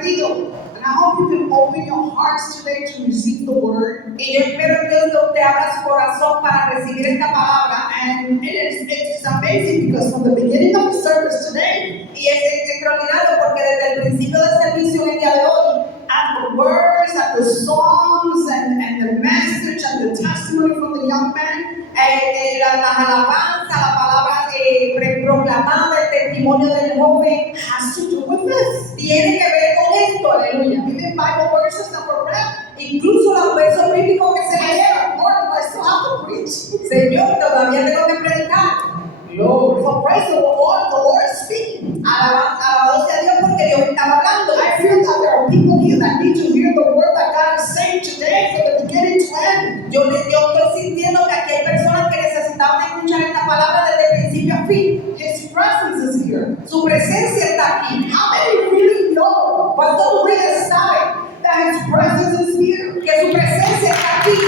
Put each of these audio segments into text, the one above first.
perdido. And I hope you can open your hearts today to receive the word. Y yo espero Dios que usted abra su corazón para recibir esta palabra. And it's amazing because from the beginning of the service today, Y es extraordinario porque desde el principio del servicio en el día de hoy, at the words, at the songs, and the message and the testimony from the young man, las alabanzas, la palabra proclamada, el testimonio del joven, has to do with this. tiene que ver con esto, aleluya. Even Bible verses that were read. Incluso los versos bíblicos que se leyeron. Lord, do I still have to preach? Señor, todavía tengo que predicar. Lord, so praise the Lord is speaking. Alabado sea Dios porque Dios estaba hablando. I feel that there are people here that need to hear the word that God is saying today from the beginning to end. Yo estoy sintiendo que aquí hay personas que necesitaban escuchar esta palabra desde principio a fin. His presence is here. Su presencia está aquí. How many really know? ¿Cuántos de ustedes saben That His presence is here. que su presencia está aquí?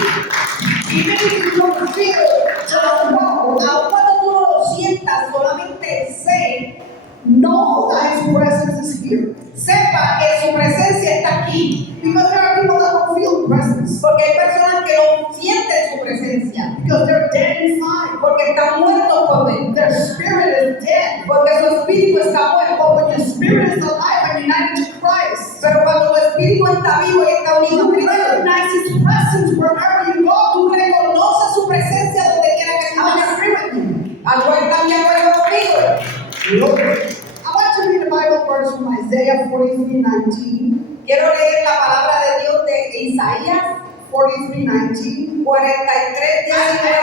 Even if you don't feel it, just know. Aun cuando tú no lo sientas, solamente sé, Know that His presence is here. sepa que su presencia está aquí. Because there are people that don't feel presence. Porque hay personas que no sienten su presencia. Because they're dead inside. Porque están muertos por dentro. Their spirit is dead. Porque su espíritu está muerto. But when your spirit is alive and united to Christ, Pero cuando tu espíritu está vivo y está unido a you Cristo, recognize His presence wherever you go. tú reconoces su presencia donde quiera que How estés. agree with me? Algo está de acuerdo conmigo. Lord. I want to read a Bible verse from Isaiah 43:19. Quiero leer la palabra de Dios de Isaías 43:19. 43, I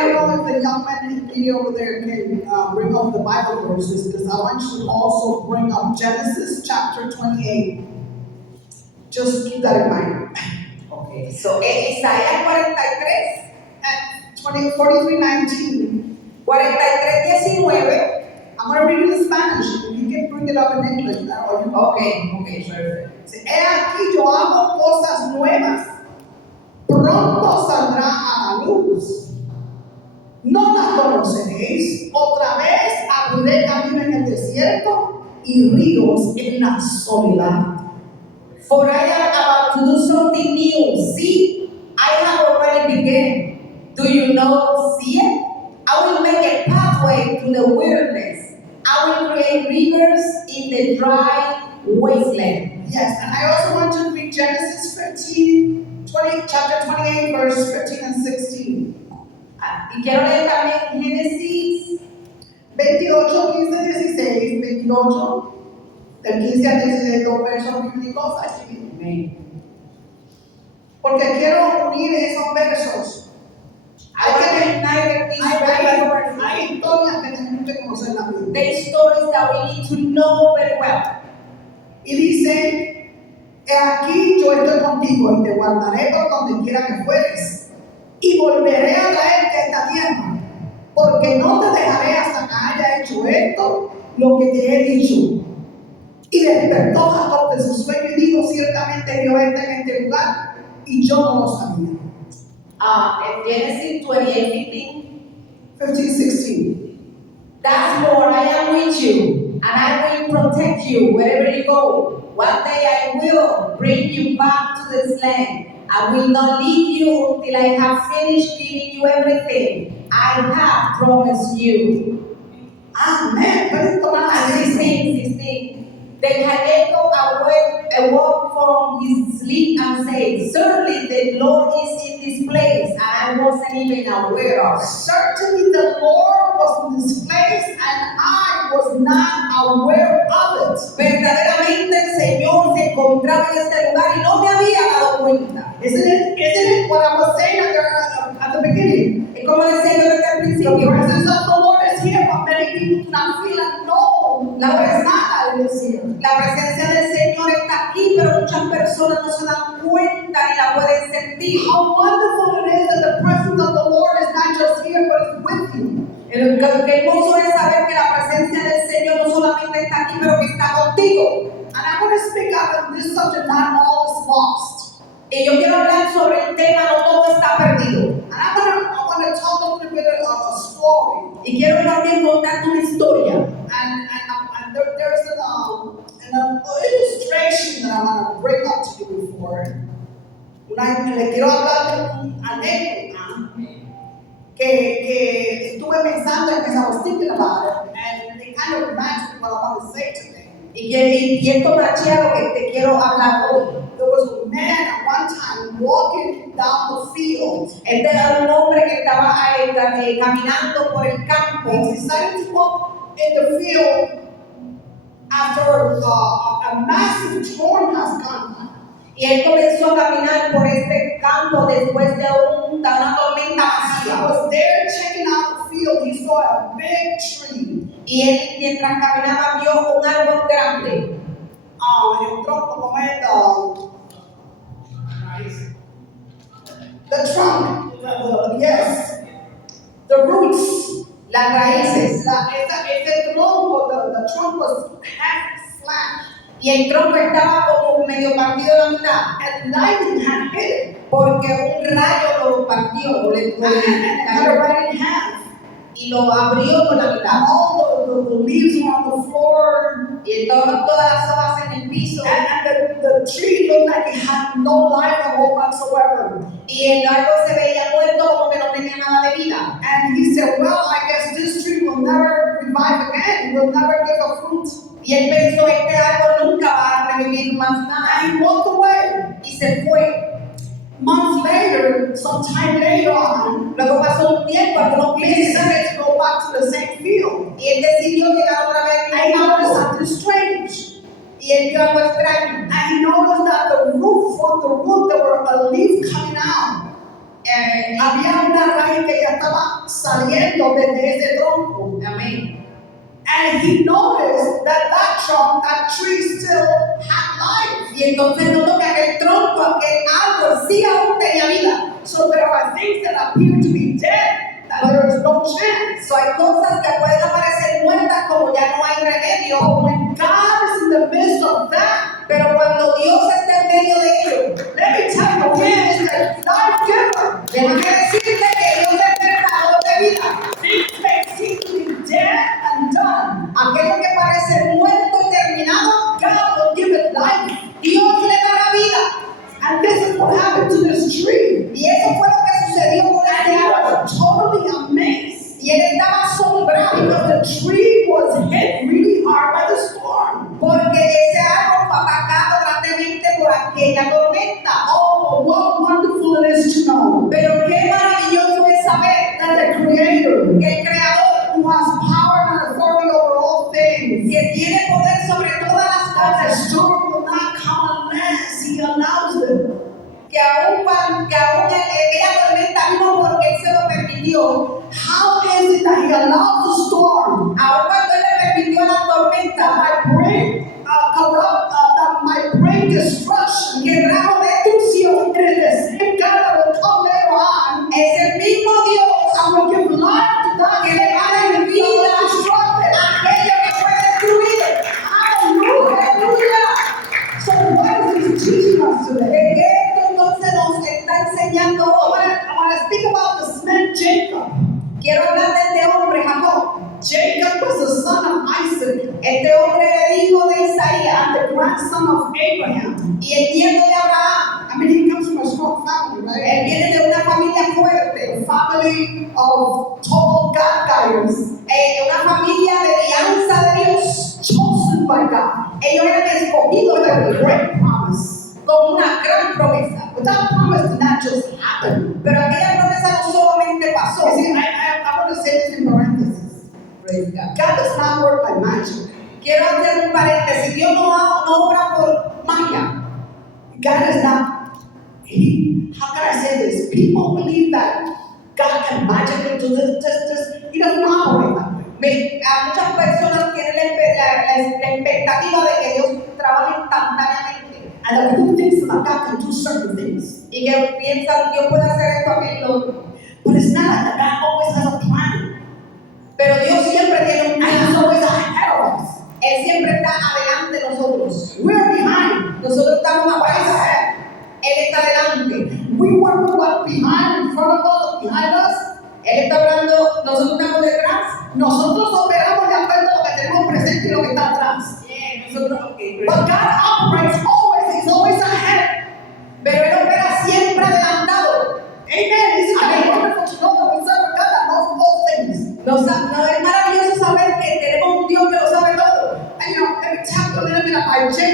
19. don't know if the young man in the video over there can bring up the Bible verses because I want you to also bring up Genesis chapter 28. Just keep that in mind. Okay. So, Isaías 43, At 43:19. 43, 19. I'm going to read it in Spanish. You can bring it up in English. Or you Okay, sure. Dice, he aquí yo hago cosas nuevas. Pronto saldrá a la luz. No la conoceréis. Otra vez abriré camino en el desierto y ríos en la soledad. For I am about to do something new. See, I have already begun. Do you know, see it? I will make a pathway through the wilderness. I will create rivers in the dry wasteland. Yes, and I also want to read Genesis 20, chapter 28, verse 15 and 16. Y quiero leer también Génesis 28, 15, 16, 28, del 15 al 16, dos versos bíblicos allí. Porque quiero unir esos versos. Hay historias que tenemos que conocer la Biblia. the stories that we need to know very well. Y dice, he aquí yo estoy contigo y te guardaré por donde quiera que fueres. Y volveré a traerte a esta tierra, porque no te dejaré hasta que haya hecho esto, lo que te he dicho. Y despertó Jacob de su sueño y dijo, ciertamente Jehová está en este lugar, y yo no lo sabía. In Genesis 28, 15. 15, 16. That's Lord, I am with you, and I will protect you wherever you go. One day I will bring you back to this land. I will not leave you until I have finished giving you everything I have promised you. Amén. Pueden tomar And asiento. 16. Then Jacob awoke from his sleep and said, certainly the Lord is in this place, and I wasn't even aware of it. Certainly the Lord was in this place and I was not aware of it. Verdaderamente el Señor se encontraba en este lugar y no me había dado cuenta. Isn't it what I was saying at the beginning? Es como decía yo desde el The principio. presence of the Lord is here, but many people do not feel and know La presencia, that it is here. la presencia del Señor está aquí, pero muchas personas no se dan cuenta ni la pueden sentir. How wonderful it is that the presence of the Lord is not just here, but it's with you. Qué hermoso es saber que la presencia del Señor no solamente está aquí, pero que está contigo. And I want to speak out on this subject, not all is lost. Y yo quiero hablar sobre el tema, no todo está perdido. And I want to talk a little bit of a story. Y quiero también contarte una historia. And there's an illustration that I want to Le quiero hablar de una anécdota que estuve pensando en esa was thinking about it, and it kind of matched what I want to say today. Y esto machea lo que te quiero hablar hoy. There was a man at one time walking down the field. Este era un hombre que estaba caminando por el campo. He decided to walk in the field after a massive storm has gone by. Y él comenzó a caminar por este campo después de una tormenta As he masiva. was there checking out the field, he saw a big tree. Y él, mientras caminaba, vio un árbol grande. El tronco como the trunk, yes, the roots, Las raíces. Ese tronco, the trunk was half flat. Y el tronco estaba como medio partido a la mitad. And lightning had hit it. Porque un rayo lo partió. And cut it right in half. Y lo abrió por la mitad. All the leaves were on the floor. Y todas las hojas en el piso. And the tree looked like it had no life at all whatsoever. Y el árbol se veía muerto, como que no tenía nada de vida. And he said, well, I guess this tree will never revive again. It will never give a fruit. Y él pensó, este árbol nunca va a revivir más nada. And he walked away. Y se fue. Months later, some time later on, Luego pasó un tiempo, algunos he meses, decided to go back to the same field. y él decidió llegar otra vez And al he noticed campo. something strange. Y él vio algo extraño. And he noticed that the roof, from the roof, there were a leaf coming out. Había una raíz que ya estaba saliendo desde ese tronco. Amén. And he noticed that that tree still had life. Y entonces notó que aquel tronco, aquel árbol, sí aún tenía vida. So there are things that appear to be dead, that there is no chance. So hay cosas que pueden aparecer muertas como ya no hay remedio. But when God is in the midst of that, Pero cuando Dios está en medio de ello, let me tell you, He is the life giver. déjame decirte que Dios es el dador de vida. Things may seem to be dead and done. Aquello que parece muerto y terminado, God will give it life. Dios le dará vida. And this is what happened to this tree. Y eso fue lo que sucedió con And este he árbol. was totally amazed Y él estaba asombrado because the tree was hit really hard by the storm. porque ese árbol fue atacado grandemente por aquella tormenta. Oh, what wonderful it is to know Pero qué maravilloso es saber that the Creator, que el Creador, who has power and authority over all things, que tiene poder sobre todas las that the cosas, storm will not come unless He allows it. que aún aquella tormenta vino porque Él se lo permitió, How is it that He allows the storm aún cuando Él le permitió la tormenta, that might bring destruction? que trajo destrucción? It is the same God that will come later on Es el mismo Dios and will give life to that que le va a dar vida destructed. a aquello que fue destruido. Hallelujah. ¡Aleluya! So what is He teaching us ¿De today? qué esto entonces nos está enseñando hoy? I want to speak about this man Jacob. Quiero hablar de este hombre, Jacob. Jacob was the son of Isaac Este hombre era el hijo de Isaías and the grandson of Abraham. y el nieto de Abraham. I mean, he comes from a strong family, right? Él viene de una familia fuerte, A family of total God-guiders, una familia de alianza de Dios. chosen by God, Ellos eran escogidos with por a Dios great promise. con una gran promesa. But that promise did not just happen. Pero aquella promesa no solamente pasó. You see, I want to say this in parentheses. Praise God. God does not work by magic. Quiero hacer un paréntesis. Dios no obra por magia. God is not, how can I say this? People believe that God can magically do this, He doesn't operate that way. A muchas personas tienen la expectativa de que Dios trabaje instantáneamente And that we do things so that God can do certain things. y que piensan Dios puede hacer esto, aquello. But it's not like that. God always has a plan. Pero Dios siempre tiene un And He's plan. always ahead of us. Él siempre está adelante de nosotros. We're behind. Nosotros estamos But He's atrás. ahead. Él está adelante. We work with what behind, in front of us, behind us. Él está hablando, nosotros estamos detrás. Nosotros operamos de acuerdo a lo que tenemos presente y lo que está atrás. Nosotros, But God operates always. He's always ahead. pero Él opera siempre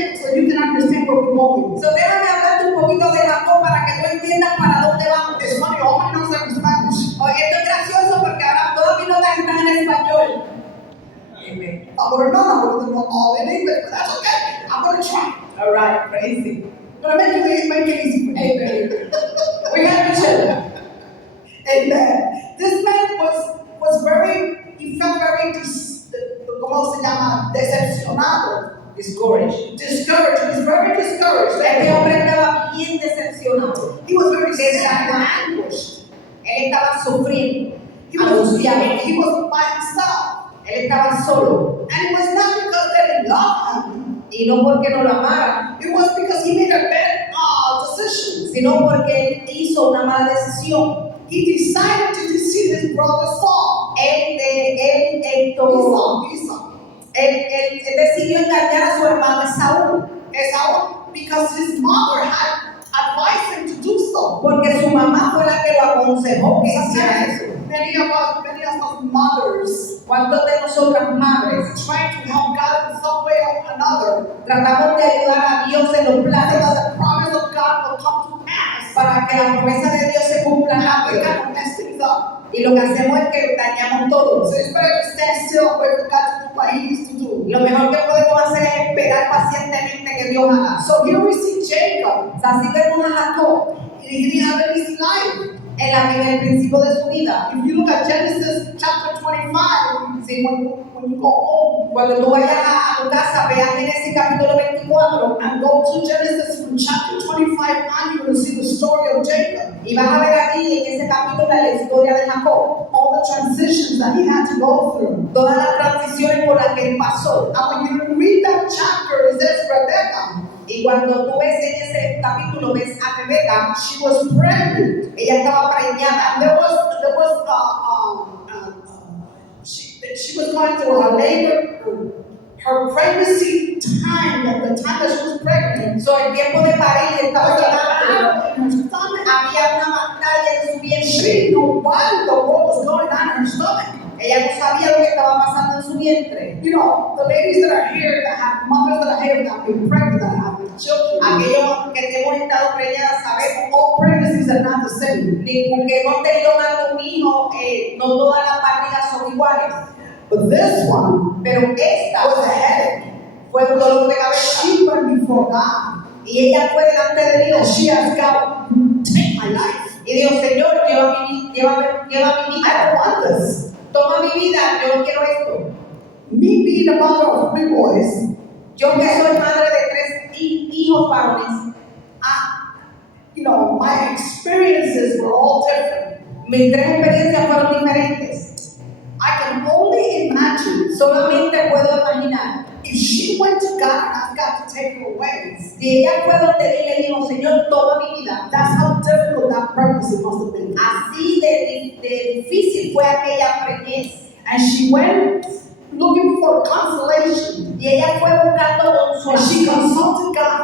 Jacob so you can understand where we're going. So, déjame hablarte un poquito de Jacob para que tú entiendas para dónde vamos. It's funny, all my notes are in Spanish. Oye, esto es gracioso porque ahora todas mis notas están en español. I would have known I would have known all in English, but that's okay. I'm going to try. All right, crazy. I'm going to make it easy for you. Amen. We have each other. Amen. This man was very, he felt very, ¿cómo se llama? Decepcionado. Discouraged. Discouraged. He was very discouraged. Este hombre estaba bien decepcionado. He was very sad and Desanimado. anguished. Él estaba sufriendo. He was by himself. Él estaba solo. And it was not because they didn't love him. Y no porque no lo amaran, It was because he made a bad decision. sino porque él hizo una mala decisión. He decided to deceive his brother Saul. Él decidió engañar a su hermano Esaú, Because his mother had advised him to do so. porque su mamá fue la que lo aconsejó que hiciera eso. Many of us mothers ¿Cuántos de nosotras madres trying to help God in some way or another tratamos de ayudar a Dios en los so planes that the promise of God will come to pass? para que la promesa de Dios se cumpla We rápido? kind of mess things up. Y lo que hacemos es que dañamos todo. So it's better to stand still, wait for God to do what He needs to do. Lo mejor que podemos hacer es esperar pacientemente que Dios haga. So here we see Jacob. Así vemos a Jacob He didn't have an easy life. en el principio de su vida. If you look at Genesis chapter 25, you see when you go home Cuando tú vayas a tu casa, veas Génesis capítulo 24 and go to Genesis from chapter 25 on, you will see the story of Jacob. y vas a ver aquí en ese capítulo la historia de Jacob, All the transitions that he had to go through. todas las transiciones por las que él pasó. And when you read that chapter, it says Rebecca, Y cuando tú ves en ese capítulo, ves a Rebeca, she was pregnant. ella estaba preñada. She was going through her labor, her pregnancy time, at the time that she was pregnant. So, el tiempo de parir estaba llevando. In her stomach. Había una batalla en su vientre. She didn't know what was going on in her stomach. Ella no sabía lo que estaba pasando en su vientre. You know, the ladies that are here that have mothers that are here that have been pregnant, that have children. Aquellos que hemos estado preñadas sabemos All pregnancies are not the same. que hemos tenido más de un hijo, no todas las barrigas son iguales. But this one Pero esta was a headache. fue un dolor de cabeza. She went before God. Y ella fue delante de And Dios. she asked God, take my life. Y dijo, Señor, lleva mi I vida. don't want this. Toma mi vida, yo no quiero esto. Me being a mother of 3 boys, Yo que soy madre de 3 hijos varones, you know, my experiences were all different. mis 3 experiencias fueron diferentes. I can only imagine. Solamente puedo imaginar. If she went to God and asked God to take her away, Si ella fue donde él y le dijo, Señor, toma mi vida. that's how difficult that pregnancy must have been. Así de difícil fue aquella preñez. And she went looking for consolation. Y ella fue buscando And she consolación. consulted God.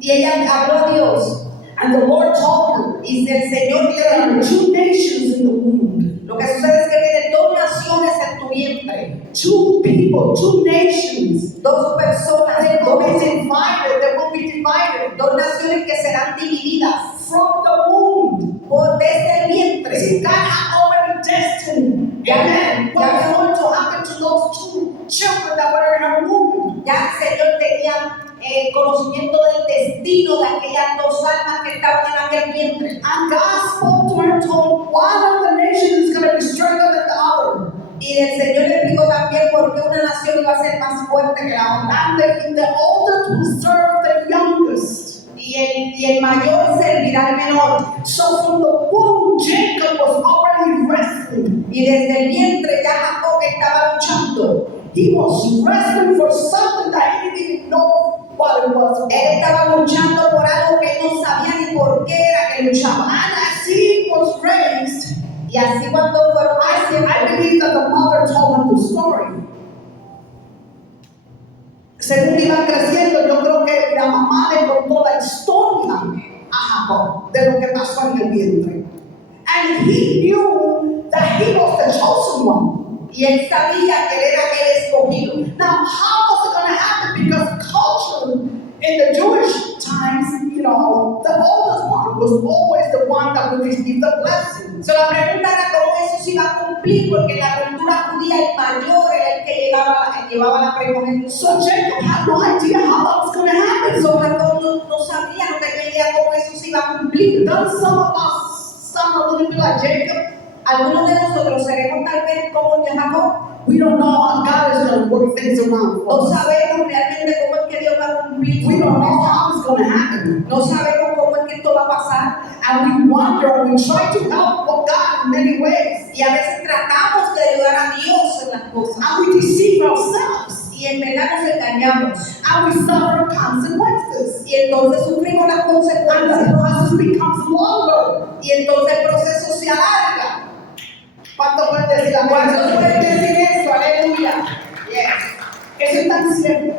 Y ella habló a Dios. And the Lord told her, Y el Señor le there are dijo, 2 nations in the womb. lo que sucede es que tiene 2 naciones en tu vientre. 2 people, 2 nations. 2 personas, They will be 2 divided. They will be divided naciones que serán divididas from the womb. desde el vientre. See, God had already destined. Amen. What was going to happen to those 2 children that were in her womb? Ya el Señor tenía el conocimiento del destino de aquellas 2 almas que estaban en aquel vientre. And God spoke to her and told one of the nations is going to be stronger than the other. Y el Señor le explicó también por qué una nación iba a ser más fuerte que la otra. And the oldest will serve the youngest. Y el mayor servirá al menor. So from the womb, Jacob was already wrestling. Y desde el vientre ya Jacob estaba luchando. He was wrestling for something that he didn't even know what it was. Él estaba luchando por algo que él no sabía ni por qué era que luchaba. And as he was raised, Y así cuando fueron creciendo, I believe that the mother told him the story. Según iban creciendo, yo creo que la mamá le contó la historia a Jacob de lo que pasó en el vientre. And he knew that he was the chosen one. Y él sabía que él era el escogido. Now, how was it going to happen? Because culture in the Jewish times, the oldest one was always the one that would receive the blessing. So, la pregunta era cómo eso se iba a cumplir, porque en la cultura judía el mayor era el que llevaba la primogenitura. So Jacob had no idea how that was going to happen. So, Jacob no sabía, no tenía idea cómo eso se iba a cumplir. Then some of us sound a little bit like Jacob. Algunos de nosotros seremos tal vez como Jacob. We don't know how God is going to work things around No for us. sabemos realmente cómo es que Dios va a cumplir. We don't know how it's going to happen. No sabemos cómo es que esto va a pasar. And we wonder, and we try to help God in many ways. Y a veces tratamos de ayudar a Dios en las cosas. And we deceive ourselves. Y en verdad nos engañamos. And we suffer consequences. Y entonces sufrimos las And the consecuencias. process becomes longer. Y entonces el proceso se alarga. ¿Cuánto pueden decir ¿Cuántos amén? pueden decir eso? Aleluya. Yes. Eso es tan cierto.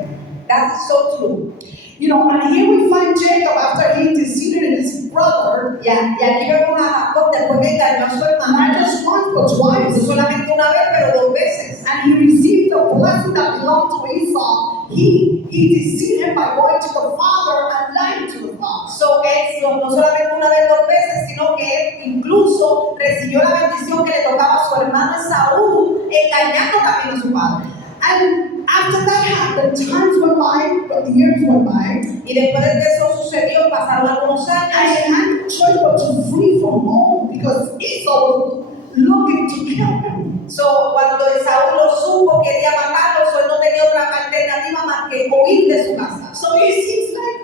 That's so true. And here we find Jacob after he interceded his brother, Y aquí vemos a Jacob después que engañó a su not hermana. just once but No twice. solamente una vez, pero dos veces. And he received the blessing that belonged to Esau. He deceived him by going to the father and lying to the father. So, eso, no solamente una vez, dos veces, sino que él incluso recibió la bendición que le tocaba a su hermano Esaú, engañando también a su padre. And after that happened, times went by, but the years went by, Y después de que eso sucedió, pasaron algunos and años. he had no choice but to flee from home because Esau was looking to kill him. So, cuando Esaú lo supo, quería matarlo, so él no tenía otra alternativa más que huir de su casa. So it seems like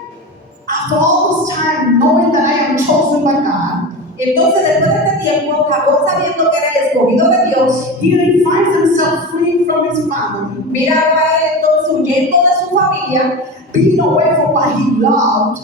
after all this time, knowing that I am chosen by God, Entonces, después de este tiempo, Jacob, sabiendo que era el escogido de Dios, here he finds himself fleeing from his family, miraba a él entonces huyendo de su familia, being away from what he loved,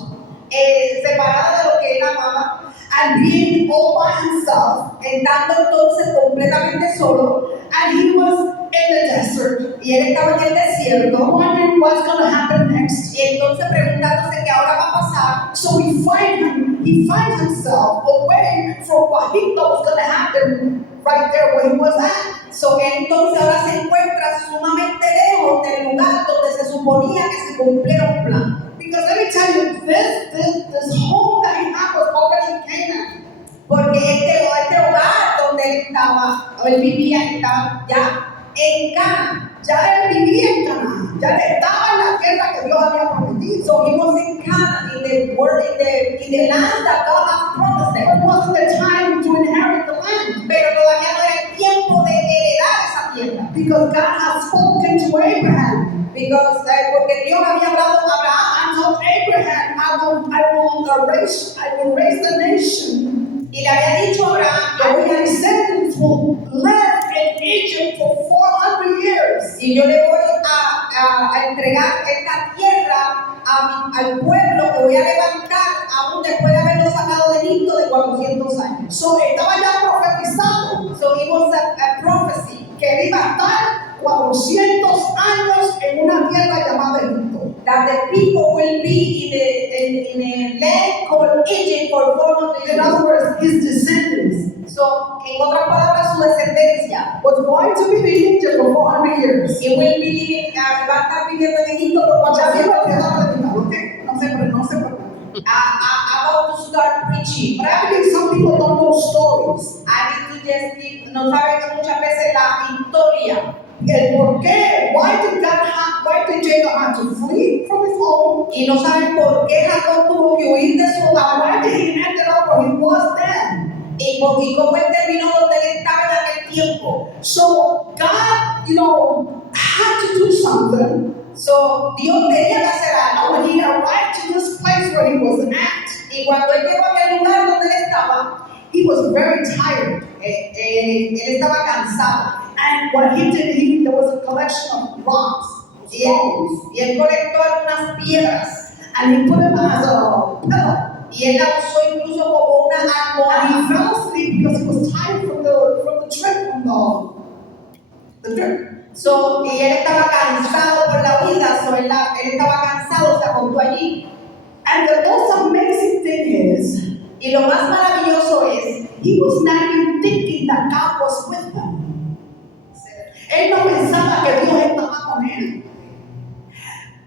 separado de lo que él amaba, and being all by himself. estando entonces completamente solo, And he was in the desert, y él estaba en el desierto, wondering what's going to happen next. y entonces preguntándose qué ahora va a pasar. So he finds himself away from what he thought was going to happen right there where he was at. So, entonces ahora se encuentra sumamente lejos del lugar donde se suponía que se cumpliera un plan. Because let me tell you, this home that he had was already in Canaan. Porque este hogar donde él estaba, o él vivía, estaba ya en Cana. Ya él vivía en Canaán, ya él estaba en la tierra que Dios había prometido. So he was in Cana, in the land that God had promised It them. wasn't the time to inherit the land. Pero todavía no era el tiempo de heredar esa tierra. Because God had spoken to Abraham. Porque Dios había hablado a Abraham. I told Abraham, I will raise the nation. Y le había dicho a Abraham, yo And voy your a descendants will live in Egypt for 400 years. y yo le voy a entregar esta tierra al pueblo que voy a levantar aún después de haberlo sacado de Egipto de 400 años. So estaba ya profetizado So it was a prophecy que él iba a estar 400 años en una tierra llamada Egipto. that the people will be in a land called Egypt for 400 In years. other words, his descendants So, en otras palabras, su descendencia was going to be in Egypt for 400 years. y will be living, va a estar viviendo en Egipto por Ya digo 400 que años. no predicar, ¿ok? No se preocupen. About to start preaching. But I believe some people don't know stories. I need to just give, no saben que muchas veces la historia, El por qué, why did Jacob have to flee from his home? y no saben por qué Jacob tuvo que huir de su And hogar why did he end up where he was then? y cómo él terminó donde él estaba en aquel tiempo. So God, had to do something. So, Dios tenía que hacer algo. And when he arrived to this place where he was at, Y cuando él llegó a aquel lugar donde él estaba, he was very tired. él estaba cansado. And what he did, there was a collection of rocks, stones, Y él colectó algunas piedras and he put them as a pillow. y él la usó incluso como una And almohada. he fell asleep because he was tired from the trip, from the trip. So, y él estaba cansado por la vida, so él estaba cansado, se acostó allí. And the most amazing thing is, Y lo más maravilloso es, he was not even thinking that God was with him. Él no pensaba que Dios estaba con él.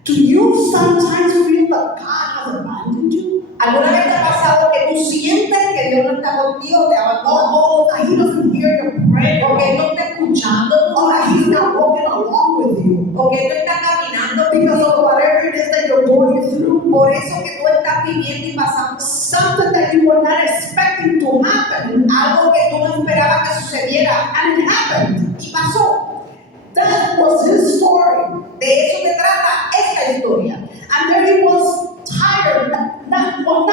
Do you sometimes feel that God has abandoned you? ¿Alguna vez te ha pasado que tú sientes que Dios no está contigo, te abandona? Oh, that He doesn't hear your prayer. O que Él no está escuchando tu Oh, that He's not walking along with you. o que Él no está caminando Because of whatever it is that you're going through. por eso que tú estás viviendo y pasando Something that you were not expecting to happen. algo que tú no esperabas que sucediera And it happened. y pasó. That was his story. De eso se trata esta historia. And there he was tired, not knowing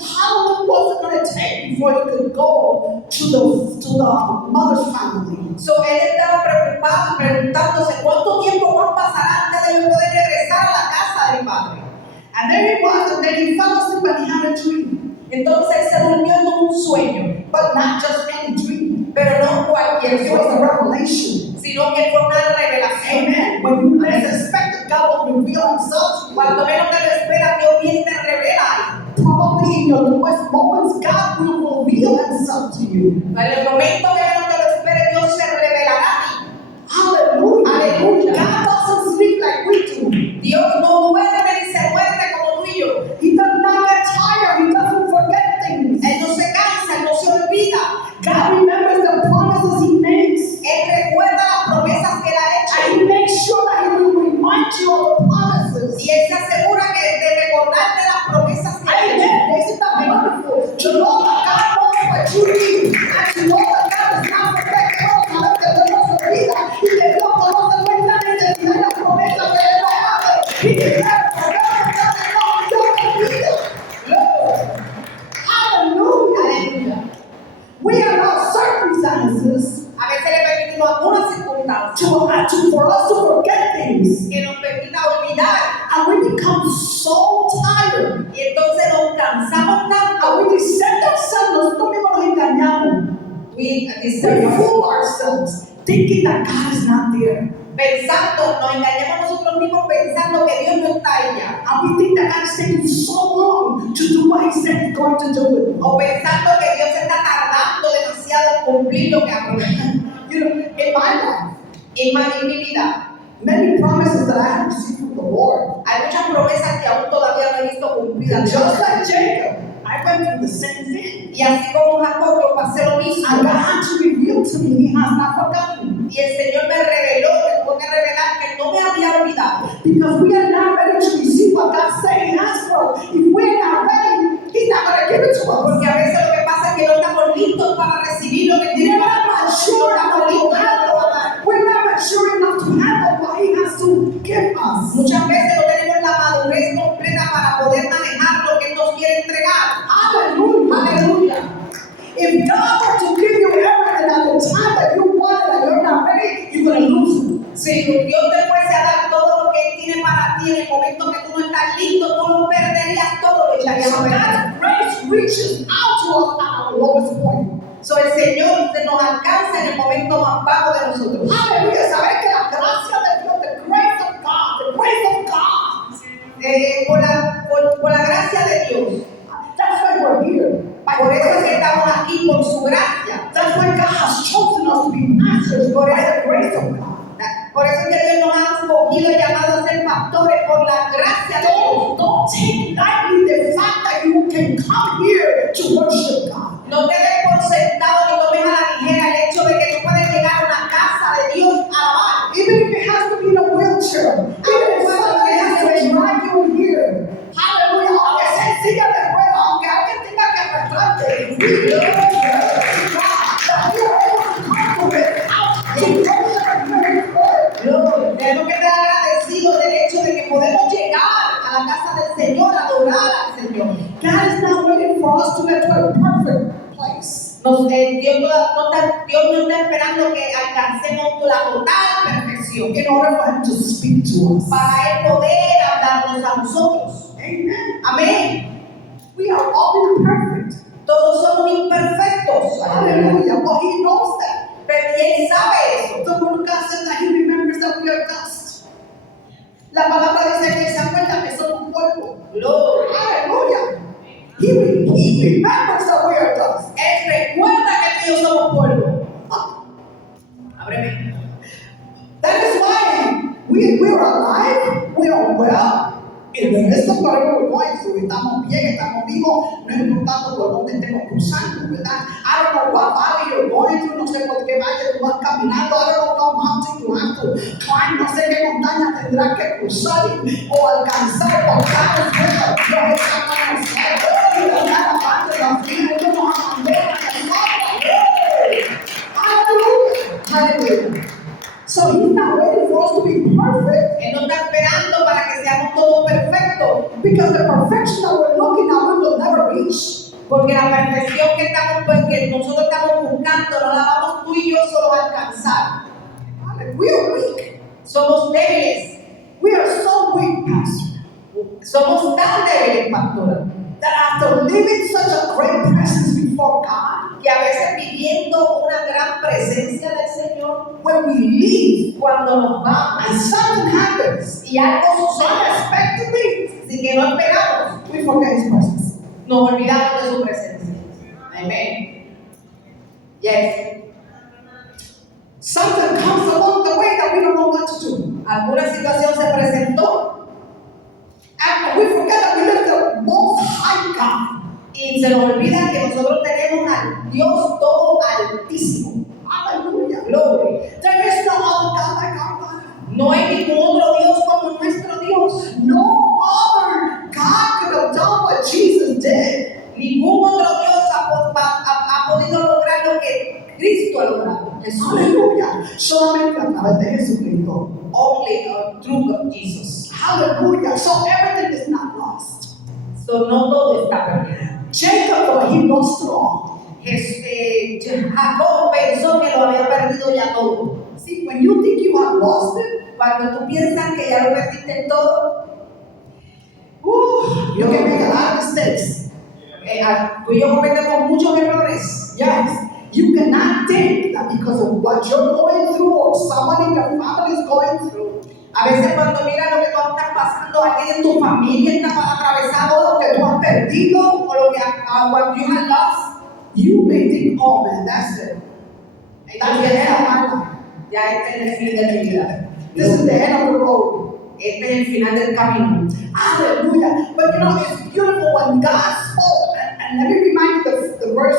how long was it going to take before he could go to the mother's family. So, él estaba preocupado, preguntándose cuánto tiempo más pasará antes de yo poder regresar a la casa de mi padre. And there he was, and then he fell asleep and he had a dream. Entonces se durmió en un sueño, But not just any dream. pero no cualquier It was a sueño, revelation. sino que fue una revelación. Amen. When you least expect it, God will reveal himself to you. Cuando menos te lo esperas, Dios viene y te revela. Probably in your lowest moments, God will reveal himself to you. En el momento que menos te lo esperes, Dios se revelará a ti. Hallelujah. Aleluya. God doesn't sleep like we do. Dios no duerme ni se duerme como tú y yo. He does not get tired. He doesn't forget things. Él no se cansa, Él no se olvida. God remembers the promises He makes. Él recuerda las promesas que Él ha hecho. And He makes sure that He will remind you of the promises. Y Él se asegura que de recordarte las promesas que Él ha hecho. Amen. Isn't that wonderful? To know that God knows what you need. And to know that God is not forgetful. A veces Dios no se olvida. Y que Dios conoce nuestra necesidad y las promesas que Él nos hace. Y que Dios no olvida. Hallelujah. Aleluya. We allow circumstances A veces le permitimos algunas circunstancias for us to forget things. que nos permita olvidar. And we become so tired. Y entonces nos cansamos tanto. And we deceive ourselves. Nosotros mismos nos engañamos. We We fool ourselves thinking that God is not there. pensando, nos engañamos nosotros mismos pensando que Dios no está allá. And we think that God is taking so long to do what He said He's going to do it. O pensando que Dios se está tardando demasiado en cumplir lo que ha prometido. You know, in my life, En mi vida, many promises that I have received from the Lord. hay muchas promesas que aún todavía no he visto cumplidas. Just like Jacob, I went through the same thing. Y así como Jacob, yo pasé lo mismo. And God had to reveal to me He has not forgotten. Y el Señor me reveló, me tuvo que revelar que no me había olvidado. Because we are not ready to receive what God said He has for us. If we're not ready, He's not going to give it to us. Porque a veces lo que pasa es que no estamos listos para recibir lo que We're tiene not para mature nosotros. enough to handle it. We're not mature enough to handle what He has to give us. Muchas veces no tenemos la madurez completa para poder manejar lo que Él nos quiere entregar. Hallelujah. Aleluya. If God were to give you everything at the time that you want it and you're not ready, you're going to lose it. Si Dios te fuese a dar todo lo que Él tiene para ti en el momento que tú no estás listo, tú lo perderías todo, lo echarías a So perder. God's grace reaches out to us at our lowest point. So, el Señor se nos alcanza en el momento más bajo de nosotros. Hallelujah. Saber que la gracia de Dios, the grace of God, the grace of God. Por la gracia de Dios. That's why we're here. Por eso es que estamos aquí, por su gracia. That's why God has chosen us to be pastors by the grace of God. Por eso es que Dios nos ha escogido y llamado a ser pastores por la gracia de Dios. Don't take lightly the fact that you can come here to worship God. No te des por sentado ni tomes a la ligera el hecho de que tú puedes llegar a una casa de Dios a alabar. Even if it has to be in a wheelchair, even if somebody has to drag you in here. Hallelujah. Aunque sea en silla de ruedas, aunque alguien tenga que arrastrarte. We love God. That we are able to come to it out to worship and praise God. Tenemos que estar agradecidos del hecho de que podemos llegar a la casa del Señor, a adorar al Señor. God is not waiting for us to get to a perfect place. Dios no está esperando que alcancemos la total perfección In order for Him to speak to us. para Él poder hablarnos a nosotros. Amen. Amén. We are all imperfect. Todos somos imperfectos. Hallelujah. But He knows that. Pero Él sabe eso. The Word of God says that He remembers that we are dust. La palabra dice que se acuerda que somos polvo. Gloria. Hallelujah. He remembers that we are dust. Él recuerda que tú y yo somos polvo. Ábreme. well, in the midst of whatever we're going through, estamos bien, estamos vivos, no importando por dónde estemos cruzando, ¿verdad? I don't know what valley you're going through, no sé por qué valle tú vas caminando, I don't know what mountain you have to climb, no sé qué montaña tendrás que cruzar o alcanzar, por cada esfuerzo Dios está con nosotros, y cada parte de la vida, Dios nos abandona, Hallelujah, hallelujah. So he's not waiting for us to be perfect. Él no está esperando para que seamos todos perfectos. Because the perfection that we're looking at, we will never reach. Porque la perfección que nosotros estamos buscando, no la vamos tú y yo solo a alcanzar. We are weak. Somos débiles. We are so weak, Pastor. Somos tan débiles, pastora, That after living such a great presence before God, que a veces viviendo una gran presencia del Señor, when we leave cuando nos vamos and something happens y algo sucede unexpectedly, sin que no esperamos, we forget His presence. nos olvidamos de su presencia. Amén. Yes. Something comes along the way that we don't know what to do. Alguna situación se presentó And we forget that we live the most high God. y se nos olvida que nosotros tenemos al Dios todo altísimo. Hallelujah. Gloria. There is no other God like our God. No hay ningún otro Dios como nuestro Dios. No other God could have done what Jesus did. Ningún otro Dios ha podido lograr lo que Cristo ha logrado. Jesús. Aleluya. Solamente a través de Jesucristo. Only through Jesus. Hallelujah. So everything is not lost. So no todo está perdido. Jacob thought he lost it all. Jacob pensó que lo había perdido ya todo. See, when you think you have lost it, Cuando tú piensas que ya lo perdiste todo, you can make a lot of mistakes. tú y yo cometemos muchos errores. Yes. You cannot think that because of what you're going through or someone in your family is going through, A veces cuando miras lo que tú estás pasando, alguien en tu familia está atravesado, lo que tú has perdido, o lo que what you have lost, you may think, oh man, that's it. That's the end of my life. ya este es el fin de mi vida. This is the end of the road. Este es el final del camino. Hallelujah. But you know, it's beautiful when God spoke. And let me remind you the verse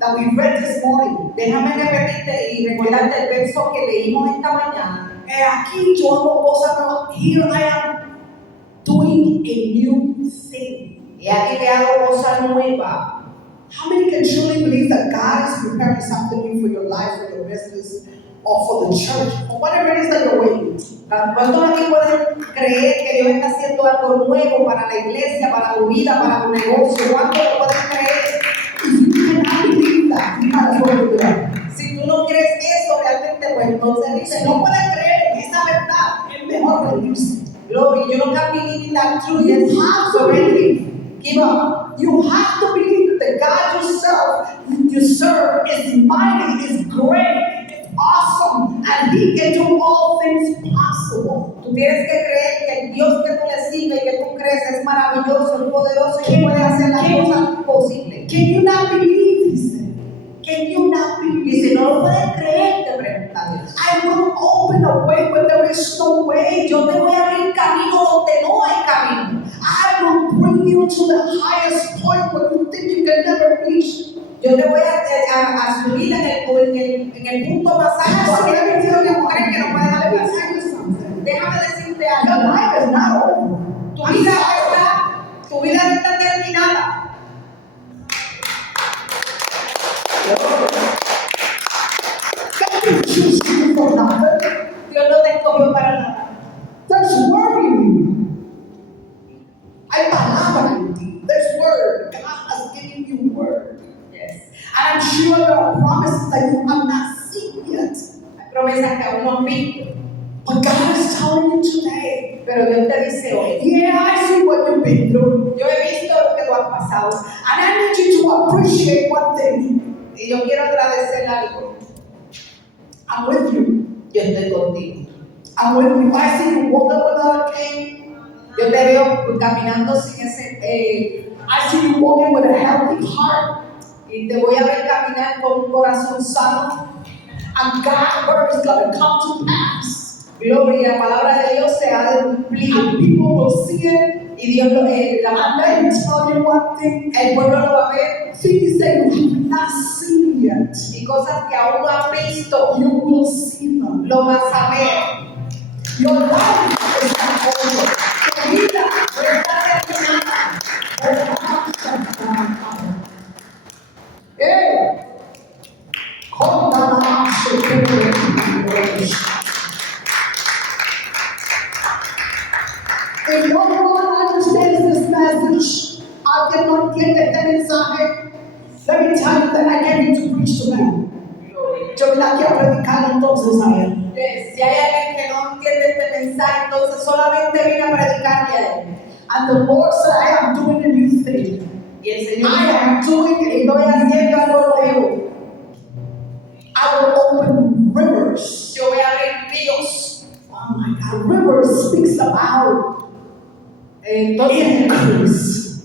that we read this morning. Déjame repetirte y recordarte el verso que leímos esta mañana. Aquí yo hago cosas nuevas. Here I am doing a new thing. Y aquí te hago cosas nuevas. How many can truly believe that God is preparing something new for your life, for your business, or for the church, or whatever it is that you're waiting? ¿Cuántos aquí pueden creer que Dios está haciendo algo nuevo para la iglesia, para tu vida, para tu negocio? ¿Cuántos lo pueden creer? If you cannot believe that, you might as well give it up. Si tú no crees eso realmente, pues entonces dice, Si no puedes creer en esa verdad, es mejor rendirse. Glory, you don't have to believe that truth. You Yes, have to so believe. give up. You have to believe that the God you serve is mighty, is great, is awesome, and He can do all things possible. Tú tienes que creer que el Dios que tú le sirves y que tú crees es maravilloso, es poderoso y que puede hacer las cosas posibles. Can you not believe? He said. Can you not Y believe? si no lo puedes creer, te pregunta Dios. I will open a way where there is no way. Yo te voy a abrir camino donde no hay camino. I will bring you to the highest point where you think you can never reach. Yo te voy a subir en el punto más alto. So let me tell you, ¿Tú crees que no puedes let me alcanzar? tell you something. Déjame decirte Your algo. life is not over. Tu vida no está terminada. God didn't choose you for nothing. Dios no te escogió para nada. There's word in you. Hay palabra en ti. There's word. God has given you word. Yes. And I'm sure there are promises that you have not seen yet. Hay promesas que aún no has visto. But God is telling you today, Pero Dios te dice hoy. yeah, I see what you've been through. Yo he visto lo que tú has pasado. And I need you to appreciate one thing. Y yo quiero agradecer algo. I'm with you. Yo estoy contigo. I'm with you. I see you walking without a cane. Yo te veo caminando sin ese... I see you walking with a healthy heart. y te voy a ver caminar con un corazón sano. And God's word is going to come to pass. Gloria, la palabra de Dios se ha de cumplir. And people will see it. Y Dios lo And let me tell you one thing. el pueblo lo va a ver. Things that you have not seen yet. Y cosas que aún no han visto, You will see them. lo vas a ver. Your life is not over. Tu vida no está terminada. Hey, come down. If no one understands this message, alguien no entiende este mensaje, let me tell you that I came here to preach to them. Yo vine aquí a predicar entonces a él. Si hay alguien que no entiende este mensaje, entonces solamente vine a predicarle a él. And the Lord said, I am doing a new thing. Y el Señor I am doing it. estoy haciendo algo nuevo. I will open rivers. Yo voy a abrir ríos. Oh my God, rivers speaks about Entonces, increase,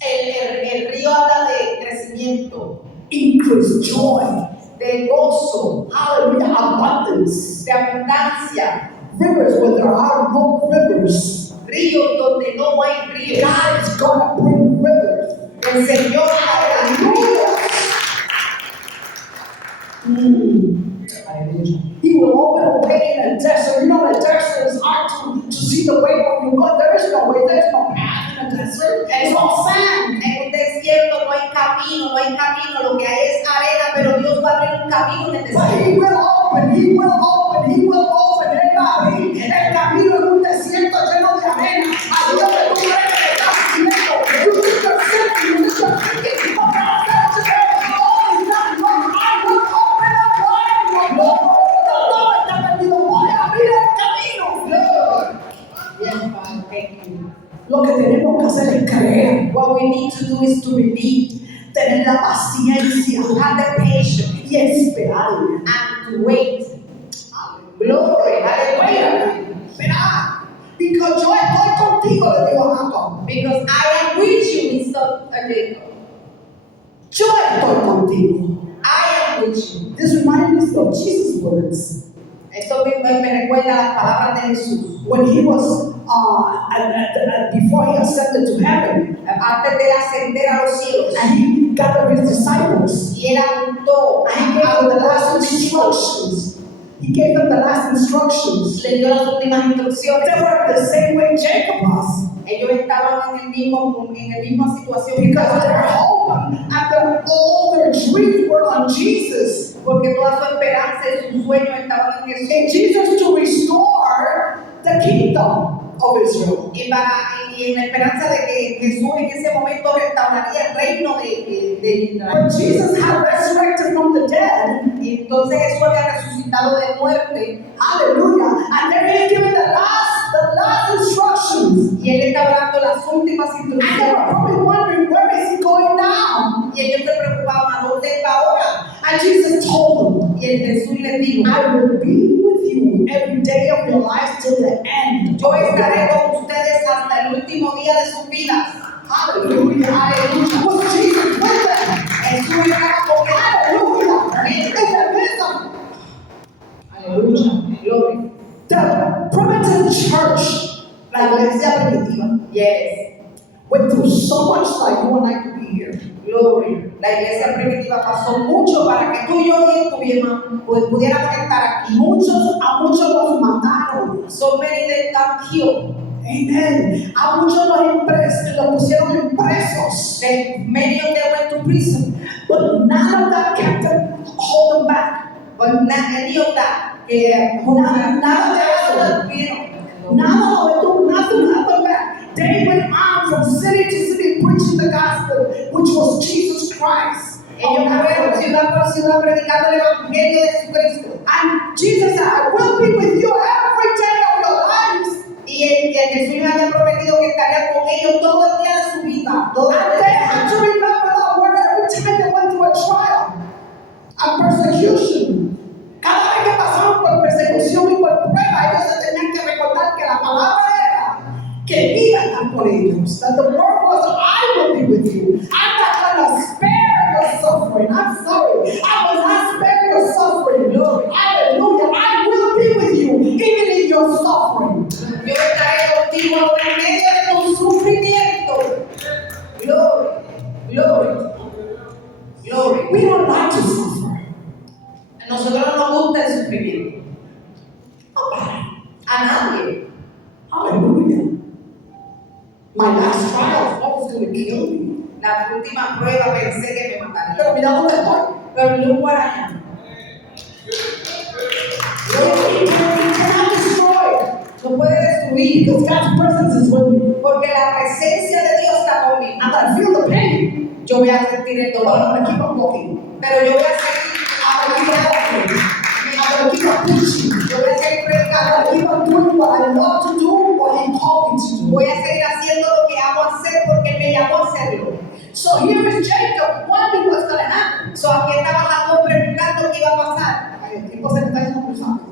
el río habla de crecimiento, increase, joy, de gozo, hallelujah, abundance. de abundancia. Rivers where there are no rivers. Ríos donde no hay ríos. God is gonna bring rivers. El Señor hará Hallelujah. He will open a way in a desert. You know, the desert is hard to see the way when you go. There is no way. There's no path in a desert. It's all sand. En un desierto no hay camino, no hay camino, lo que hay es arena, pero Dios va a abrir un camino en el But desierto. he will open. He will open. He will open. Él va a abrir el camino en un desierto lleno de arena. Ahí donde tú crees que estás haciendo. You need to sit. You need to think. But God said today, oh, it's not wrong. I will open up wide. No está perdido. Voy a abrir el camino. Yes, Father, thank you. Lo que tenemos que hacer es creer. What we need to do is to believe, Tener la paciencia to have the patience, y esperar. and to wait. Glory, hallelujah. Esperar. Because yo estoy contigo, le digo a Jacob. Because I am with you, he said Jacob. Yo estoy contigo. I am with you. This reminds me of Jesus' words. Esto me recuerda las palabras de Jesús. When he was, before he ascended to heaven, Antes de ascender a los cielos, and he gathered his disciples, y él juntó and he gave them the last instructions. He gave them the last instructions. le dio las últimas instrucciones. They were the same way Jacob was. Ellos estaban en la misma situación Because their hope and all their dreams were on Jesus. porque toda su esperanza y sus sueños estaban en Jesús. In Jesus to restore the kingdom of Israel. Y en la esperanza de que Jesús en ese momento restauraría el reino de Israel. But Jesus had resurrected from the dead. Y entonces Jesús había resucitado de muerte. Hallelujah. And then he gave the last instructions. Y él estaba dando las últimas And they were instrucciones. probably wondering, where is he going now? Y ellos se preocupaban, ¿a dónde él va ahora? And Jesus told them, Y el Jesús les dijo, I will be with you every day of your life till the end. yo estaré con ustedes hasta el último día de sus vidas. Hallelujah. Hallelujah. Was Jesus with them? Jesús estaba con él. Hallelujah. In the midst of Aleluya. Glory. the primitive church, la iglesia primitiva, Yes. went through so much like you and I could be here. Glory. La iglesia primitiva pasó mucho para que tú y yo pudiéramos estar aquí. A muchos los mataron. So many that got killed. Amen. A muchos los pusieron presos. Many of them went to prison. But none of that kept them, hold them back. But not any of that. Nada de eso. Nada of it, nothing held them back. They went on from city to city preaching the gospel, which was Jesus Christ. Ellos fueron ciudad por ciudad predicando el evangelio de Jesucristo. And Jesus said, I will be with you every day of your lives. Y el Jesús les había prometido que estaría con ellos todo el día de su vida. And they had to remember that word every time they went through a trial and persecution. Cada vez que pasaban por persecución y por prueba, ellos se tenían que recordar que la palabra era que iba a estar con ellos. That the word was, I will be with you. I'm not going to spare your suffering. I'm sorry. I will not spare your suffering. Lord. Hallelujah. I will be with you. Even if last trial, I was going to kill me. La última prueba pensé que me mataría. Pero mira dónde estoy. Pero look what I am. You cannot destroy. No puede destruir. Because God's presence is with me. Porque la presencia de Dios está conmigo. I'm going to feel the pain. Yo voy a sentir el But I'm dolor. going to keep on walking. Pero yo voy a seguir. I'm going to keep on walking. I'm going to keep on preaching. Yo voy a seguir I'm predicando. going to keep on doing what I love to do, what He called me to do. Voy a seguir haciendo lo que amo hacer porque Él me llamó a hacerlo. So here is Jacob wondering what's going to happen. So aquí estaba Jacob preguntando qué iba a pasar. Ay, el tiempo se me está yendo muy rápido.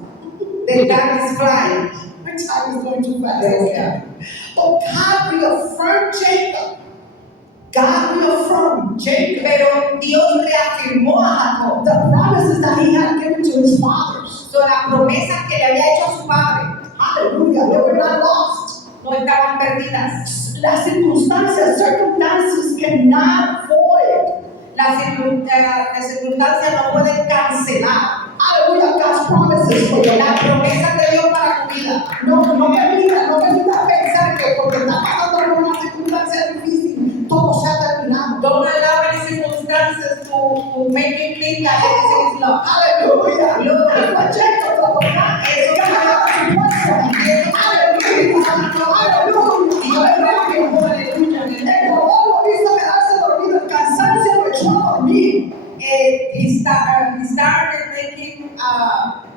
The time is flying. My time is going too fast. But God reaffirmed Jacob. God reaffirmed Jacob. Pero Dios reafirmó a Jacob. The promises that He had given to his fathers. So las promesas que le había hecho a su padre Hallelujah. They were not lost. no estaban perdidas. Las circumstances cannot void. Las circunstancias no pueden cancelar Hallelujah. God's promises for your las life. promesas de Dios para tu vida. No permita pensar que porque está pasando por una circunstancia difícil, todo se ha terminado. Don't allow any circumstances to make you think that everything is lost. Hallelujah. That's what Jacob thought. Eso God had a blessing. Hallelujah. El dolor lo hizo quedarse dormido. El cansancio lo echó a dormir. He started making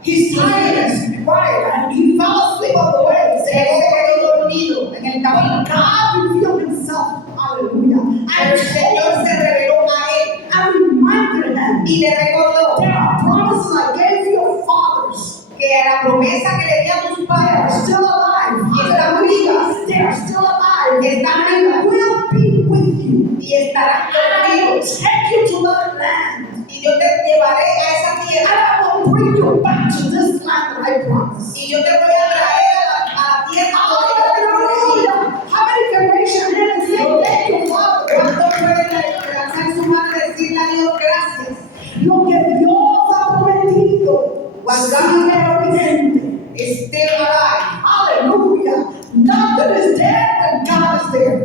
His tiredness, right? And he fell asleep on the way. se quedó dormido en el camino. God revealed himself. Hallelujah. Pero el Señor se reveló a él And reminded him. y le recordó There are promises I gave your fathers. que la promesa que le di a tus They are padres still alive. y están vivas, They are still alive. están And vivas will be with you. y estarán I will contigo. take you to that land. Y yo te llevaré a esa And tierra I will bring you back to this land that I promised. y yo te voy a traer a la tierra donde yo te prometí. Hallelujah. How many can raise your hand and say, thank you, Father? ¿Cuántos pueden alzar su mano y decirle a Dios gracias? Lo que Dios ha prometido sigue vigente. Is still alive. Hallelujah. Nothing is dead when God is there.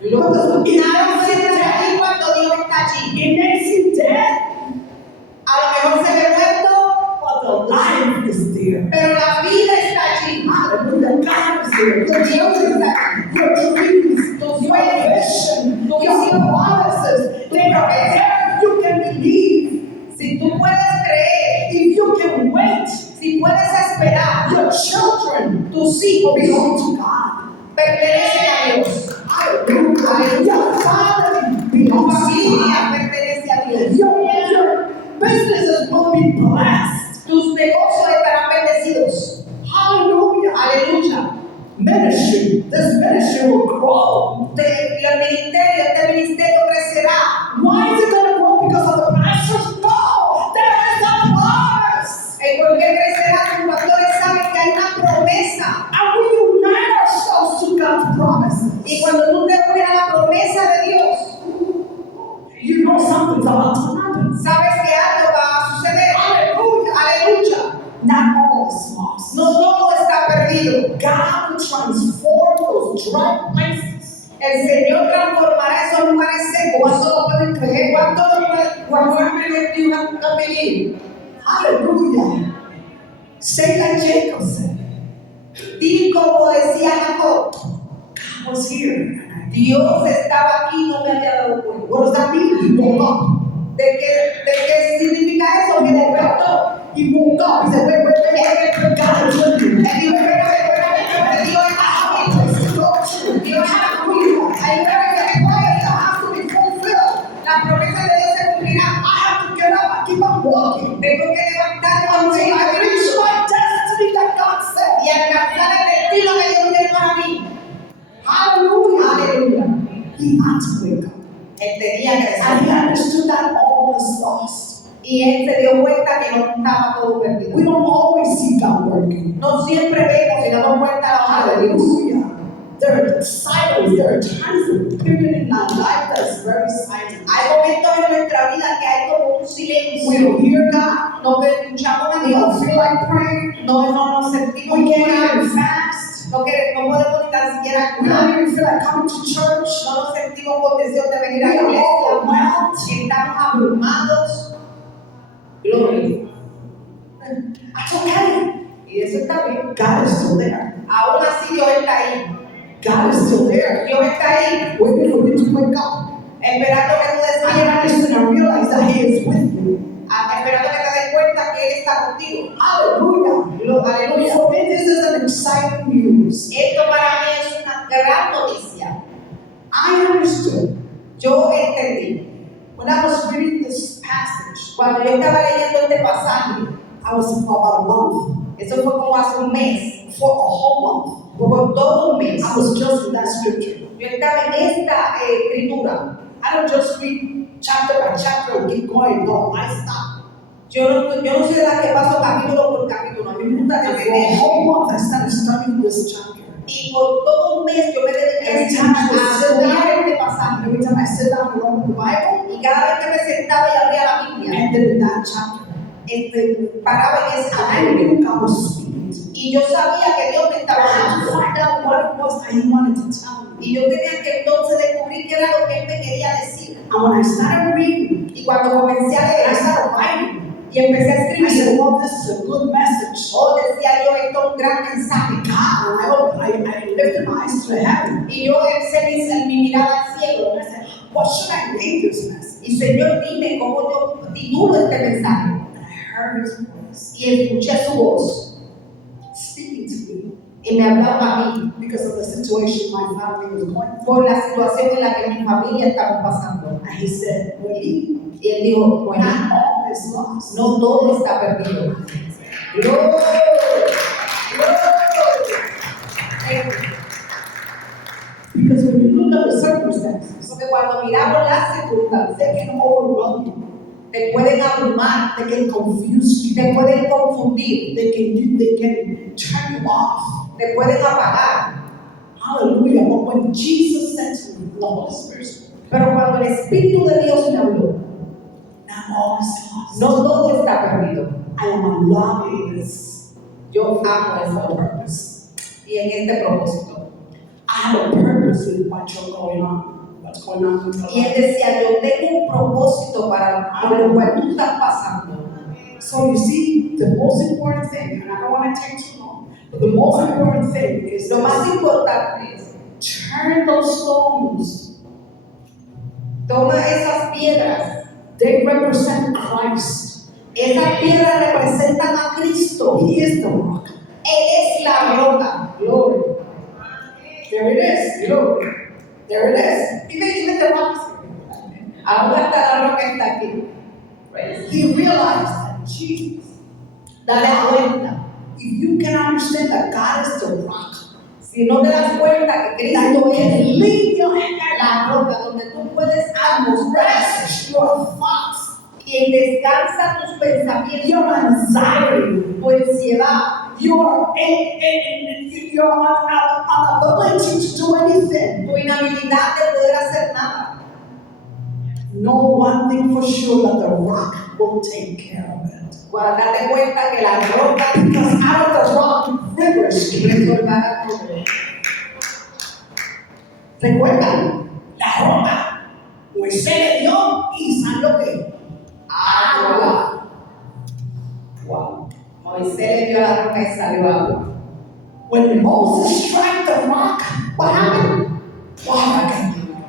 Nada se está allí cuando Dios está allí. It may seem dead, A lo mejor se ve muerto, but the life is there. pero la vida está allí. Hallelujah. God is there. Your Dios children, está allí. your dreams, Tus your sueños, vision, tus your visiones, promises, they are there. You can believe. Si tú puedes creer, If you can wait, si puedes esperar, your children tus hijos belong to God. pertenecen a Dios. Hallelujah. Your family Tu belongs to familia God. pertenece a Dios. Your businesses will be blessed. Tus negocios estarán bendecidos. Hallelujah. Aleluya. Ministry, this ministry will grow. Este ministerio crecerá. Why is it going to grow? Because of the pastors? No, there is a promise. ¿Por qué crecerá? Los pastores saben que hay una promesa. And we unite ourselves to God's promises. Y cuando tú te unes a la promesa de Dios, You know something's about to happen. sabes que algo va a suceder. Hallelujah. Aleluya. Not all is lost. No todo está perdido. God will transform those dry places. El Señor transformará esos lugares secos. ¿Cuánto lo pueden creer? ¿Cuánto lo pueden pedir? Hallelujah. Say like Jacob said. Di como decía Jacob, God was here. Dios estaba aquí y no me había dado cuenta. What does that mean? He woke up. ¿De qué significa eso? Que despertó. He woke up. He said, wait. God is with you. Él dijo, espérate, Dios está aquí. Dios está conmigo. Hay lugares que me voy, It has to be fulfilled. la promesa de Dios se cumplirá. I have to get up and keep on walking Tengo que levantarme until I reach my destiny that God said. y alcanzar el destino que Dios tiene para mí. Hallelujah. Aleluya. He had to wake up. Él tenía que And he despertar. understood that all was lost. Y él se dio cuenta que no estaba todo perdido. We don't always see God working. No siempre vemos y damos cuenta la mano de Dios. Hallelujah. There are silence. There are times and period in our life that's very silent. Hay momentos en nuestra vida que hay como un We silencio. don't hear God. No escuchamos a We don't Dios. feel like praying. No nos sentimos We can't orar. even fast. No podemos ni tan siquiera We orar. don't even feel like coming to church. no nos sentimos con deseo de venir a We la are iglesia, overwhelmed. estamos abrumados. Gloria. That's okay. Y eso está bien. God is still there. Aún así Dios está ahí. God is still there. Dios está ahí, Waiting for you to wake up. esperando que tú I despiertes, understand and realize that He is with you. esperando que te des cuenta que Él está contigo. Hallelujah. Aleluya. For me, this is an exciting news. Esto para mí es una gran noticia. I understood Yo entendí. when I was reading this passage, Cuando yo estaba leyendo este pasaje, I was about a month, eso fue como hace un mes, for a whole por todo un mes. month. I was just in that scripture. Yo estaba en esta escritura. I don't just read chapter by chapter and keep going. No, I stop. Yo no soy de la que paso capítulo por capítulo. A mí me gusta And for a detener. whole month, I started studying this chapter. Y por todo un mes yo me dediqué Every time I a sit estudiar down, este pasaje. every time I sit down and open the Bible, Y cada vez que me sentaba y abría la Biblia, ended in that chapter. paraba en ese And I capítulo. knew God was speaking to me. Y yo sabía que Dios me I estaba had to hablando. find out what it was that He wanted to tell me. Y yo tenía que entonces descubrir qué era lo que Él me quería decir. And when I started reading, Y cuando comencé a I leer started writing. y empecé a I escribir, said, well, this is a good message. oh, decía yo, esto es un gran mensaje. God, I lifted my eyes to heaven. Y yo alcé mi mirada al cielo. And I said, what should I name this message? Y Señor, dime cómo yo titulo este mensaje. And I heard His voice Y escuché su voz speaking to me y me hablaba a mí because of the situation my family was going through. por la situación en la que mi familia estaba pasando. And He said, Wait, Y Él dijo, bueno, not all is lost. no todo está perdido. Gloria. Because when you look at the circumstances, Porque cuando miramos las circunstancias, they can overwhelm you. te pueden abrumar, They can confuse you. te pueden confundir, They can turn you off. te pueden apagar. Hallelujah. But when Jesus said to me, the Holy Spirit, Pero cuando el Espíritu de Dios me habló, not all is lost. no todo está perdido. I am allowing this. Yo amo ese purpose. Y en este propósito. I have a purpose with what you're going on. What's going on with your Y él life. decía, yo tengo un propósito para por lo cual tú estás pasando. So you see, the most important thing, and I don't want to take too long, but the most important thing is Lo más this. importante es, Turn those stones. toma esas piedras. They represent Christ. Esas piedras representan a Cristo. He is the rock. Él es la roca. Glory. There it is. Glory. There it is. Even the rock. Aún hasta la roca está aquí. He realized that Jesus, Dale cuenta. if you can understand that God is the rock, Si no te das cuenta que that Cristo you es can leave your head la roca donde tú puedes almorzar rest your thoughts, y descansa tus pensamientos, your anxiety, tu ansiedad, your inability to do anything. tu inhabilidad de poder hacer nada. Know one thing for sure, that the rock will take care of it. Para darte cuenta que la roca Because out of the rock, rivers stream. resolverá todo. ¿Recuerdan? La roca. Moisés le dio y salió qué? Agua. Wow. Moisés le dio a la roca y salió agua. When Moses struck the rock, what happened? Water came out.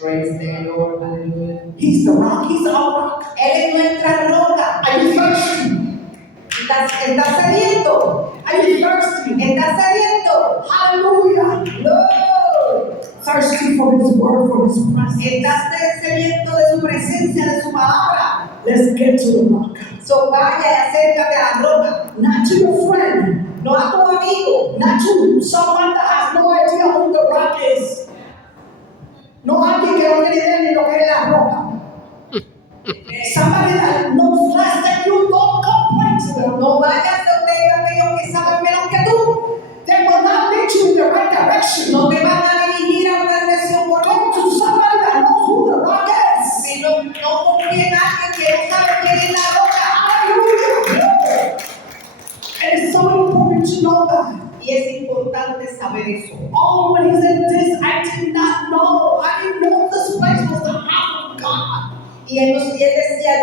Praise the Lord. Hallelujah. He's the rock. He's our rock. Él es nuestra roca. Are you thirsty? ¿Estás sediento? Are you thirsty? ¿Estás sediento? Hallelujah. No. Thirsty for His word, for His presence. ¿Estás sediento de su presencia, de su palabra? Let's get to the rock. So vaya y acércate a la roca. Not to your friend. No a tu amigo. Not to someone that has no idea who the rock is. No alguien que no tiene idea ni lo que es la roca. Somebody that knows less than you, don't complain to them. No vayas donde aquellos que saben menos que tú. They will not lead you in the right direction. No te van a dirigir a una dirección Go correcta. to somebody that knows who the rock is. Si no confía en alguien que no sabe quién es la roca. Hallelujah. And it's so important to know that. Y es importante saber eso. Oh, when he said this, I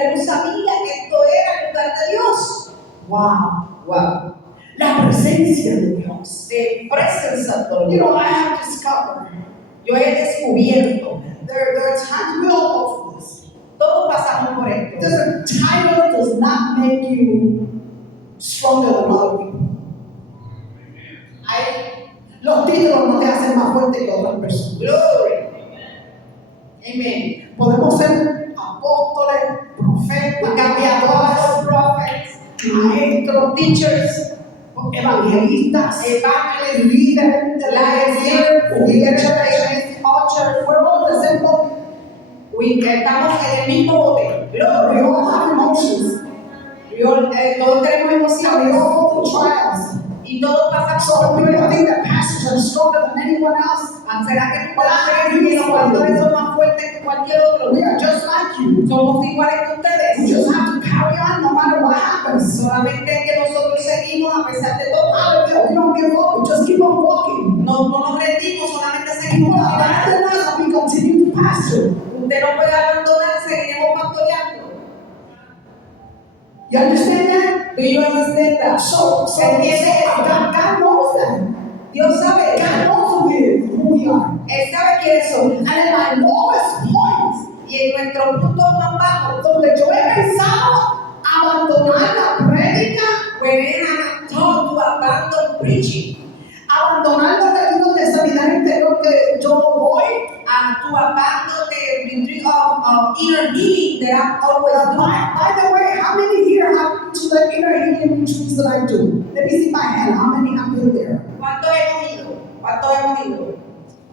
yo no sabía que esto era el lugar de Dios. Wow. Wow. La presencia de Dios. The presence of the You know, Lord. I have discovered Yo he descubierto, there are times we all go through this. todos pasamos por esto. The title does not make you stronger than other people. Los títulos no te hacen más fuerte que otras personas. Glory. Amen. Podemos ser apóstoles, profetas, cambiadores, Prophets, maestros, teachers, evangelistas, evangelists, líderes de la leaders, iglesia, church, we're all the same boat. estamos en el mismo bote. We Glory. all have emotions. Todos tenemos And we emociones all go through trials. y todos pasamos So por people pruebas. think that pastors are stronger than anyone else. ¿Será que tú puedes creer que los pastores son más fuertes que cualquier otro? We are just like you. Somos iguales que We ustedes. just have to carry on no matter what happens. Solamente que nosotros seguimos a pesar de todo. Hallelujah. We don't give up. We just keep on walking. No nos rendimos, solamente People seguimos caminando. abandon us and we continue to pastor. Usted no puede abandonar, seguiremos pastoreando. You understand that? Do you understand that? God knows that. Dios sabe. God knows who we are. Él sabe quiénes somos. And at my lowest point, Y en nuestro punto más bajo, donde yo he pensado abandonar la prédica, when it had taught to abandon preaching, abandonar los retiros de sanidad interior que yo no voy, to abandon the retreat of inner healing that I'm always doing. by the way, how many here have to the inner healing retreats that I do? Let me see my hand. How many have been there? ¿Cuántos hemos ido? ¿Cuántos hemos ido?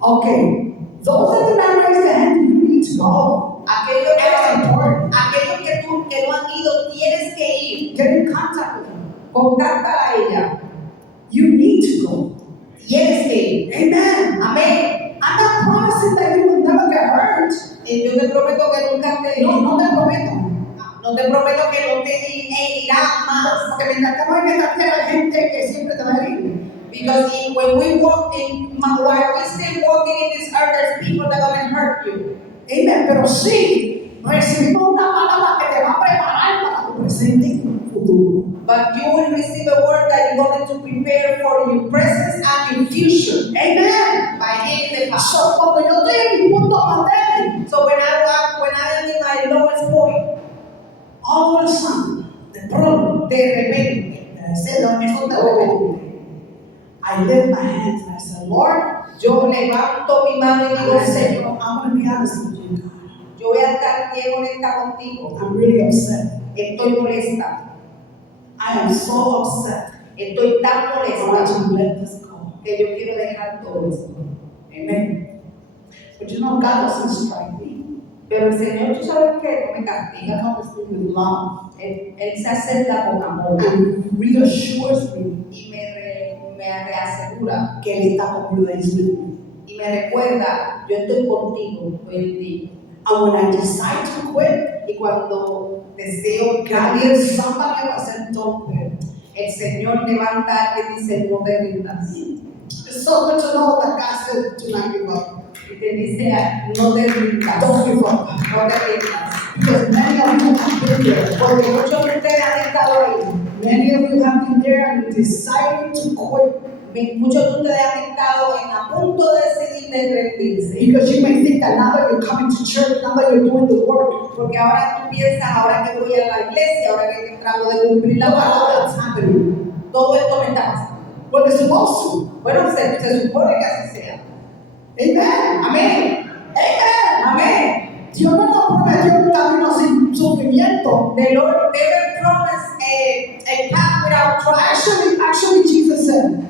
Okay. Those that did not raise their hand, you need to go. Aquellos It's important. que no han ido, tienes que ir. Get in contact with them. Contáctala a ella. You need to go. Tienes que ir. Amen. Amén. I'm not promising that you will never get hurt. Y yo te prometo que nunca te No te prometo. no te prometo que no te herirá más. Porque mientras estamos en esta tierra hay gente que siempre te va a herir. Because when we walk while we still walking in this earth, there's people that are going to hurt you. Amen. Pero sí, recibimos una palabra que te va a preparar para tu presente y tu futuro. But you will receive a word that you're going to prepare for your present and your future. Amen. By him the past. So, cuando yo estoy en mi punto más débil, So when I am in my lowest point, all of a sudden, de pronto, de repente, eso de repente, I lift my hands and I say, Lord, yo levanto mi mano y digo, I say, Señor, I'm going to be honest with you, God. yo voy a estar bien honesta contigo. I'm really upset. Estoy molesta. I am so upset. Estoy tan I want molesta to let this go. que yo quiero dejar todo esto. Amen. But you know, God doesn't strike me. Pero el Señor, tú sabes que no me He castiga. comes me with love Él se acerca con amor and reassures me y me reasegura que Él está conmigo, that He's with me. y me recuerda, yo estoy contigo, estoy en ti. And when I decide to quit, Y cuando deseo God cambiar, gives somebody else and don't quit. el Señor levanta y dice, no te rindas. It's so good to know that God said to not give up. Y te dice, no te rindas. Don't give up. No te rindas. Because many of you have been there. Porque muchos de ustedes han estado ahí. Many of you have been there and you decided to quit. Muchos de ustedes han estado a punto de decidir de rendirse. Because you may think that now that you're coming to church, now that you're doing the work, Porque ahora tú piensas, ahora que voy a la iglesia, ahora que trato de cumplir la look at all palabra, that's happening. todo esto me está pasando. Well, it's supposed to. Bueno, se supone que así sea. Amen. Amén. Amen. Amén. Dios no nos prometió un camino sin sufrimiento. The Lord never promised a path without trial. Actually, Jesus said,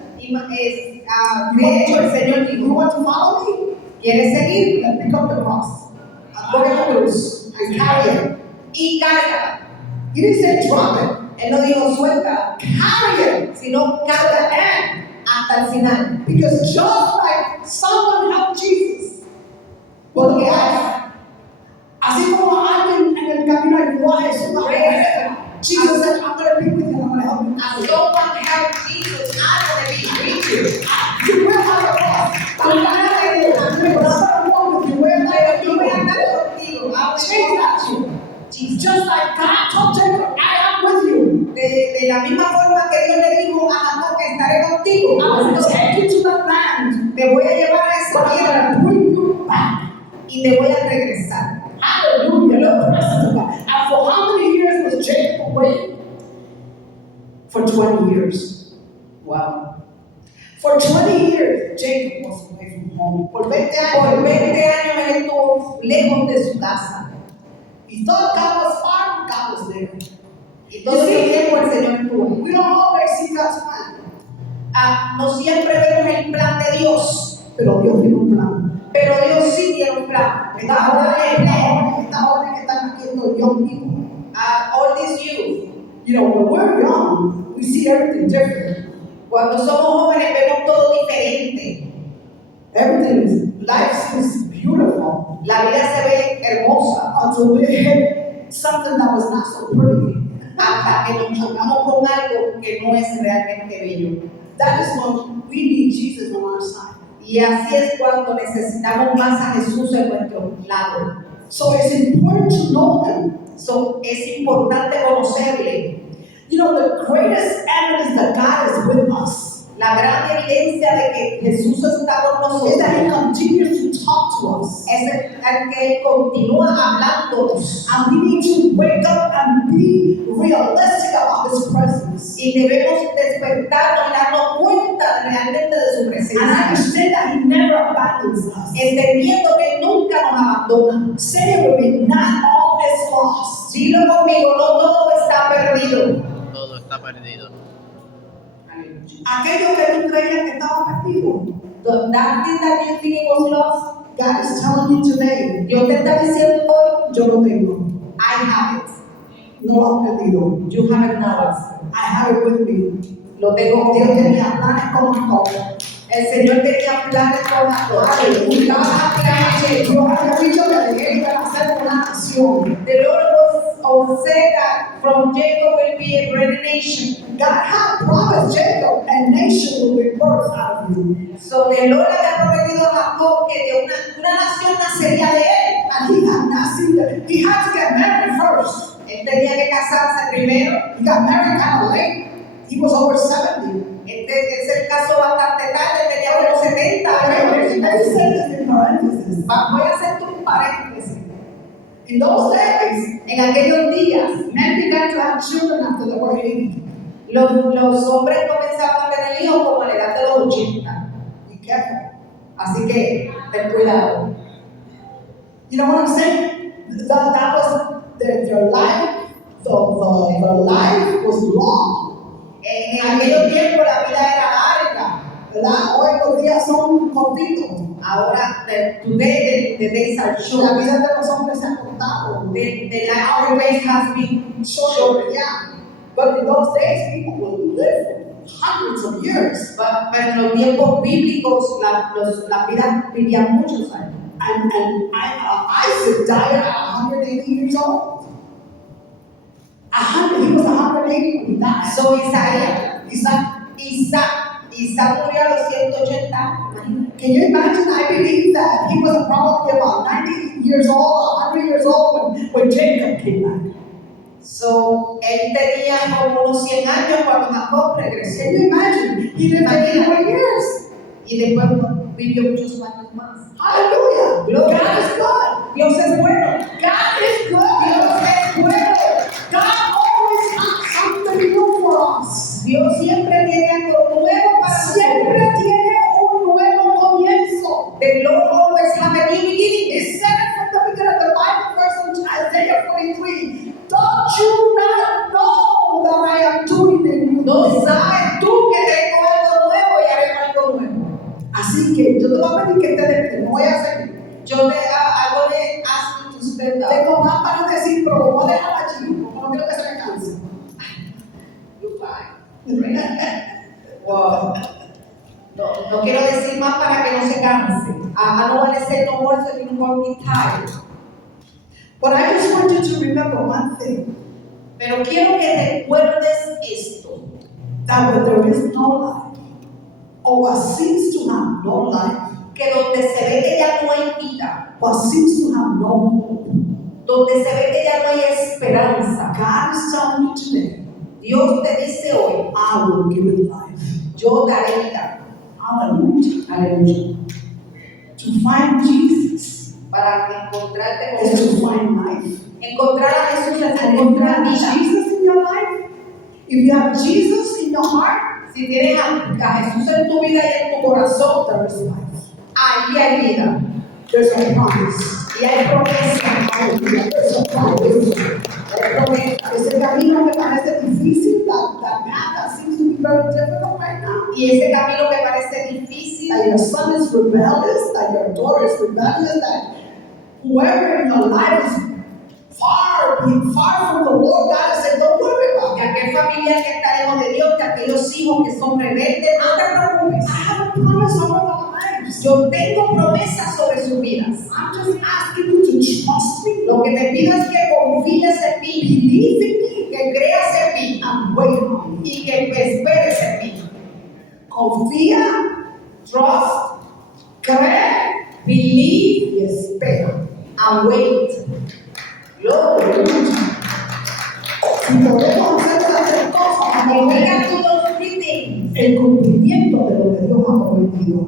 De hecho, el Señor you dijo, want to follow me? ¿quieres seguir? Then pick up the cross. Coge tu cruz And carry it. y carga. He didn't say drop it. Él no dijo suelta, Carry it. sino carga hasta el final. Because just like someone helped Jesus, Porque así como alguien en el camino ayudó a Jesús a regresar, Jesus said, I'm going to be with you, I'm going to help you. as someone helped Jesus, I'm going to be with you. You will have a cross. I'm not going to walk with you. Where Pero I yo voy a am, andar contigo. I'll change that you. Just like la misma forma que Dios le dijo a Jacob, estaré contigo, I will take you to the land, te voy a llevar a esa but I'm tierra going to bring you back. y te voy a regresar. Hallelujah. Look, presence of God. And for how many years was Jacob away? For 20 years. Wow. For 20 years, Jacob was away from home. Por 20 Por años, 20 años él estuvo lejos de su casa. he thought God was far, God was there. Y todo el tiempo el Señor estuvo ahí. We don't always see God's plan, No siempre vemos el plan de Dios, pero Dios tiene un plan. pero Dios sí tiene un plan. Estas jóvenes que están aquí, estos young people, All these youth, you know, when we're young, we see everything different. cuando somos jóvenes vemos todo diferente. Everything is, life seems beautiful La vida se ve hermosa until we hit something that was not so pretty. hasta que nos chocamos con algo que no es realmente bello. That is when we need Jesus on our side. Y así es cuando necesitamos más a Jesús en nuestro lado. So it's important to know Him. Es importante conocerle. You know, the greatest evidence that God is with us La gran evidencia de que Jesús está con is that He nosotros continues to talk to us. es el que continúa hablándonos. And we need to wake up and be realistic about His presence. Y debemos despertarnos y darnos cuenta realmente de su And presencia. understand that He never abandons us. Entendiendo que nunca nos abandona. Say it with me, not all is lost. Dilo conmigo, no todo está perdido. Todo está perdido. Aquello que tú creías que estaba perdido, That thing that you think was lost, God is telling you today, Dios te está diciendo hoy, yo lo tengo. I have it. No lo has perdido. You have it now. I have it with me. Lo tengo Dios conmigo. tenía planes con Jacob. El Señor tenía planes con Jacob. Aleluya. God had plans. Dios había dicho que de él iba a ser una nación. The Lord was said that from Jacob will be a great nation. God had promised Jacob a nation will be birthed out of you. So the Lord había prometido a Jacob que de una nación nacería de él. And he had not seen that. He had to get married first. Él tenía que casarse primero. He got married kind of late. He was over 70. Este es el caso bastante tarde, tenía unos 70 Let me años. say this in parentheses. Voy a hacer un paréntesis. In those days, En aquellos días, men began to have children after they were 80. los hombres comenzaban a tener hijos como a la edad de los 80. Be careful. Así que ten cuidado. You know what I'm saying? That was their life. The life was long. En aquellos tiempos la vida era larga. ¿Verdad? Hoy los días son cortitos. Ahora, today the days are La short. vida de los hombres se ha cortado. The life of the days has been Short, yeah. But in those days, people would live for hundreds of years. Pero en los tiempos bíblicos las vidas vivían muchos años. And Isaac died at 180 years old. He was 180 when he died. So Isaac murió a los 180 años. Imagínate. Can you imagine? I believe that he was probably about 90 years old, 100 years old when Jacob came back. So él tenía como unos 100 años cuando Jacob regresó. Can you imagine? He lived 81 years. Y después vivió muchos años más. Hallelujah. Gloria. God is good. Dios es bueno. God is good. Dios es bueno. God always has something new for us. Dios siempre tiene algo nuevo para Siempre nosotros. tiene un nuevo comienzo. The Lord always have a new beginning. It said it from the beginning of the Bible verse in Isaiah 43. Don't you not know that I am doing a new No thing? sabes tú que tengo algo nuevo y haré algo nuevo. Así que yo te voy a pedir que te despegues. No voy a seguir. Yo te hago de ask you to spend that. Tengo más para decir, pero lo voy a dejar allí porque no quiero que se me canse. You're fine. Wow. No quiero decir más para que no se canse. I don't want to say no more so you won't be tired. But I just want you to remember one thing. Pero quiero que recuerdes esto. That where there is no life, or what seems to have no life, Que donde se ve que ya no hay vida, what seems to have no hope, donde se ve que ya no hay esperanza, God is telling you today, Dios te dice hoy, I will give it life. yo daré vida. Hallelujah. Aleluya. To find Jesus Para encontrarte con is to Jesús. find life. Encontrar a Jesús es And if you encontrar have vida. Jesus in your life, if you have Jesus in your heart, Si tienes a Jesús en tu vida y en tu corazón, there is life. allí hay vida. There's a promise. Y hay promesa. Hallelujah. There's a promise. Hay promesa. Ese camino que parece difícil, that path that seems to be very difficult right now. Y ese camino que parece difícil, That your son is rebellious, that your daughter is rebellious, that whoever in your life is far from the Lord, God has said, don't worry about que it. aquel familiar que está lejos de Dios, que aquellos hijos que son rebeldes, no te preocupes. I have a promise over our lives. Yo tengo promesas sobre sus vidas. I'm just asking you to trust me, Lo que te pido es que confíes en mí, believe in me, que creas en mí and wait on me. y que esperes en mí. Confía, Trust, cree believe, y espera. and wait. Glory. Si podemos hacer esas tres cosas, And vamos we a ver can do those three things. el cumplimiento de lo que Dios ha prometido.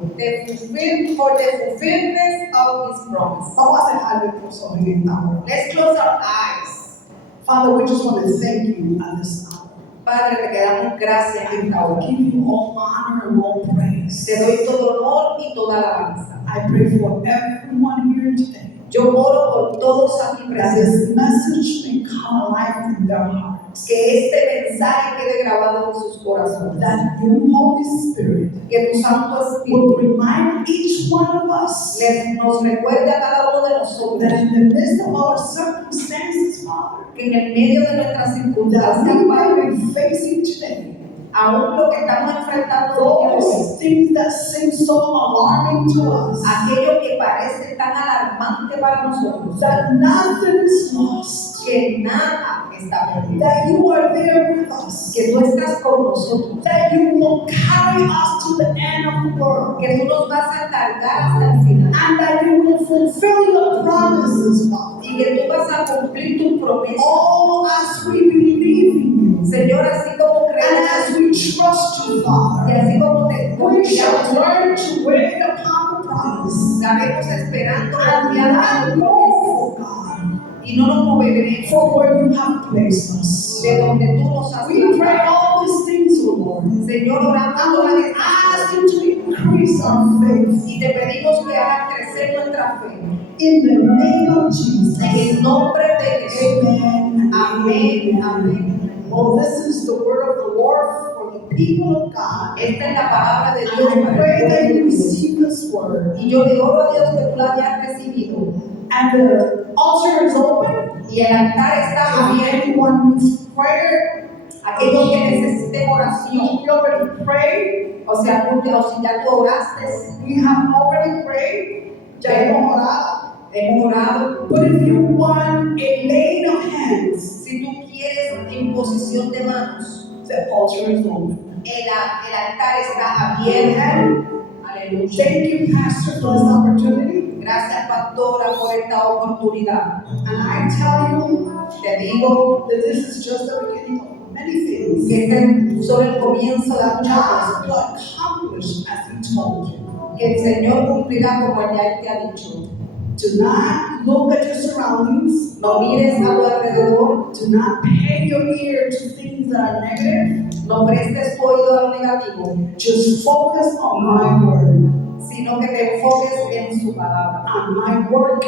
For the fulfillment of His promise. Vamos a dejar nuestros ojos en esta hora. Let's close our eyes. Father, we just want to thank you at this hour. Padre, te damos gracias en esta I hora. give you all honor and all praise. Te doy todo honor y toda alabanza. I pray for everyone here today Yo oro por todos aquí that presentes. this message may come alive in their hearts. Que este mensaje quede grabado en sus corazones. That you, Holy Spirit, Que tu Santo will Espíritu remind each one of us nos recuerde a cada uno de nosotros that in the midst of our circumstances, Father, que en el medio de nuestras that circunstancias, we Padre, may be facing today, aún lo que estamos enfrentando hoy, those things that seem so alarming to us, aquello que parece tan alarmante para nosotros, that nothing is lost, que nada está perdido, that you are there with us, que tú estás con nosotros, that you will carry us to the end of the world, que tú nos vas a cargar hasta el final and that you will fulfill your promises, Father. y que tú vas a cumplir tus promesas. Oh, as we believe in you, Señor, así como and creemos as we trust you, y Father, así como te we shall confiamos, learn to wait upon the promise. estaremos esperando And confiando en not tu promesa move, God, y no nos moveremos for where you have placed us. de donde tú nos has We pray plantado. all these things, O Lord. Señor, oramos And todas we estas ask cosas you to increase our faith y te pedimos que hagas crecer nuestra fe in the name of Jesus. en el nombre de Jesús. Amen. Amén, amén. Well, this is the word of the Lord for the people of God. Esta es la palabra de Dios And I para pray el that pueblo you de Dios. receive this word. Y yo le oro a Dios que tú la hayas recibido. And the altar is open. Y el altar está If abierto. anyone needs prayer, Aquellos que necesiten oración, we already prayed. o sea, o si ya tú oraste, We have already prayed. Ya hemos orado. hemos orado. But if you want a laying of hands, Si tú quieres imposición de manos, the altar is open. el altar está abierto. Aleluya. Thank you, Pastor, for this opportunity. Gracias, pastora, por esta oportunidad. And I tell you Te digo that this is just the beginning of many things que este es solo el comienzo de that muchas cosas God will accomplish as He told you. que el Señor cumplirá como ya Él te ha dicho. Do not look at your surroundings. No mires a tu alrededor, Do not pay your ear to things that are negative. no prestes tu oído a lo negativo, Just focus on my word, sino que te enfoques en su palabra on my work,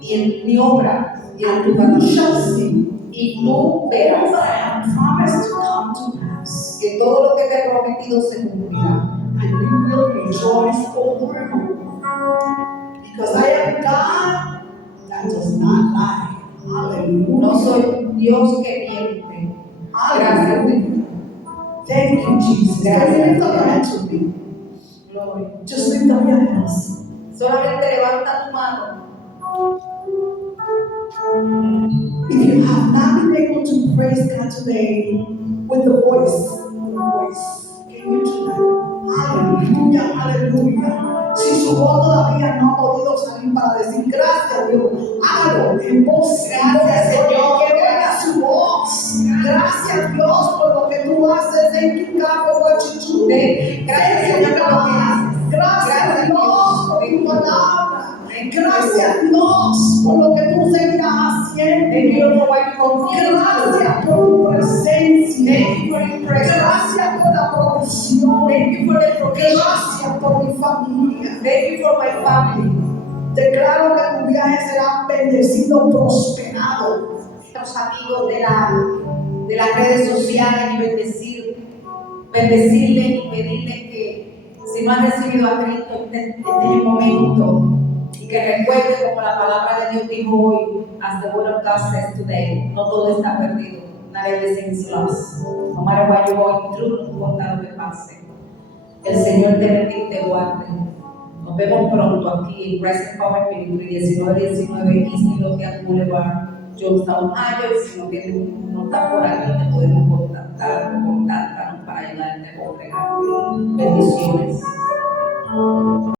y en mi obra y en and tu you palabra. shall see Y tú all verás that I have promised to come to pass. que todo lo que te he prometido se cumplirá. And you will rejoice over and over. Because I am God that does not lie. Hallelujah. No soy Dios que miente. Gracias, Hallelujah. Señor. Thank you, Jesus. Gracias. Can you lift up your hands with me? Gloria. Just lift up your hands. Solamente levanta tu mano. If you have not been able to praise God today with the voice, can you do that? Aleluya, aleluya. Si su voz todavía no ha podido salir para decir gracias, Dios, hágalo en voz. Gracias, Señor. Que oiga su voz. Gracias, Dios, por Gracias Dios por lo que tú seguirás haciendo. Thank you for what you continue to do. Gracias por tu presencia. Thank you for your presence. Gracias por la provisión. Thank you for the provision. Gracias por mi familia. Thank you for my family. Declaro que tu viaje será bendecido, prosperado. Los amigos de las redes sociales y bendecirle y pedirle que si no han recibido a Cristo, este es el momento y que recuerde como la palabra de Dios dijo hoy, as the word of God says today, no todo está perdido, not everything is lost. No matter what you're going through, no importa lo que pase. El Señor te bendiga y te guarde. Nos vemos pronto aquí en Present Power Ministry 1919 East Midlothian Boulevard, Johnstown, Ohio. Y si no está por aquí, te podemos contáctanos para ayudarte a congregar. Bendiciones.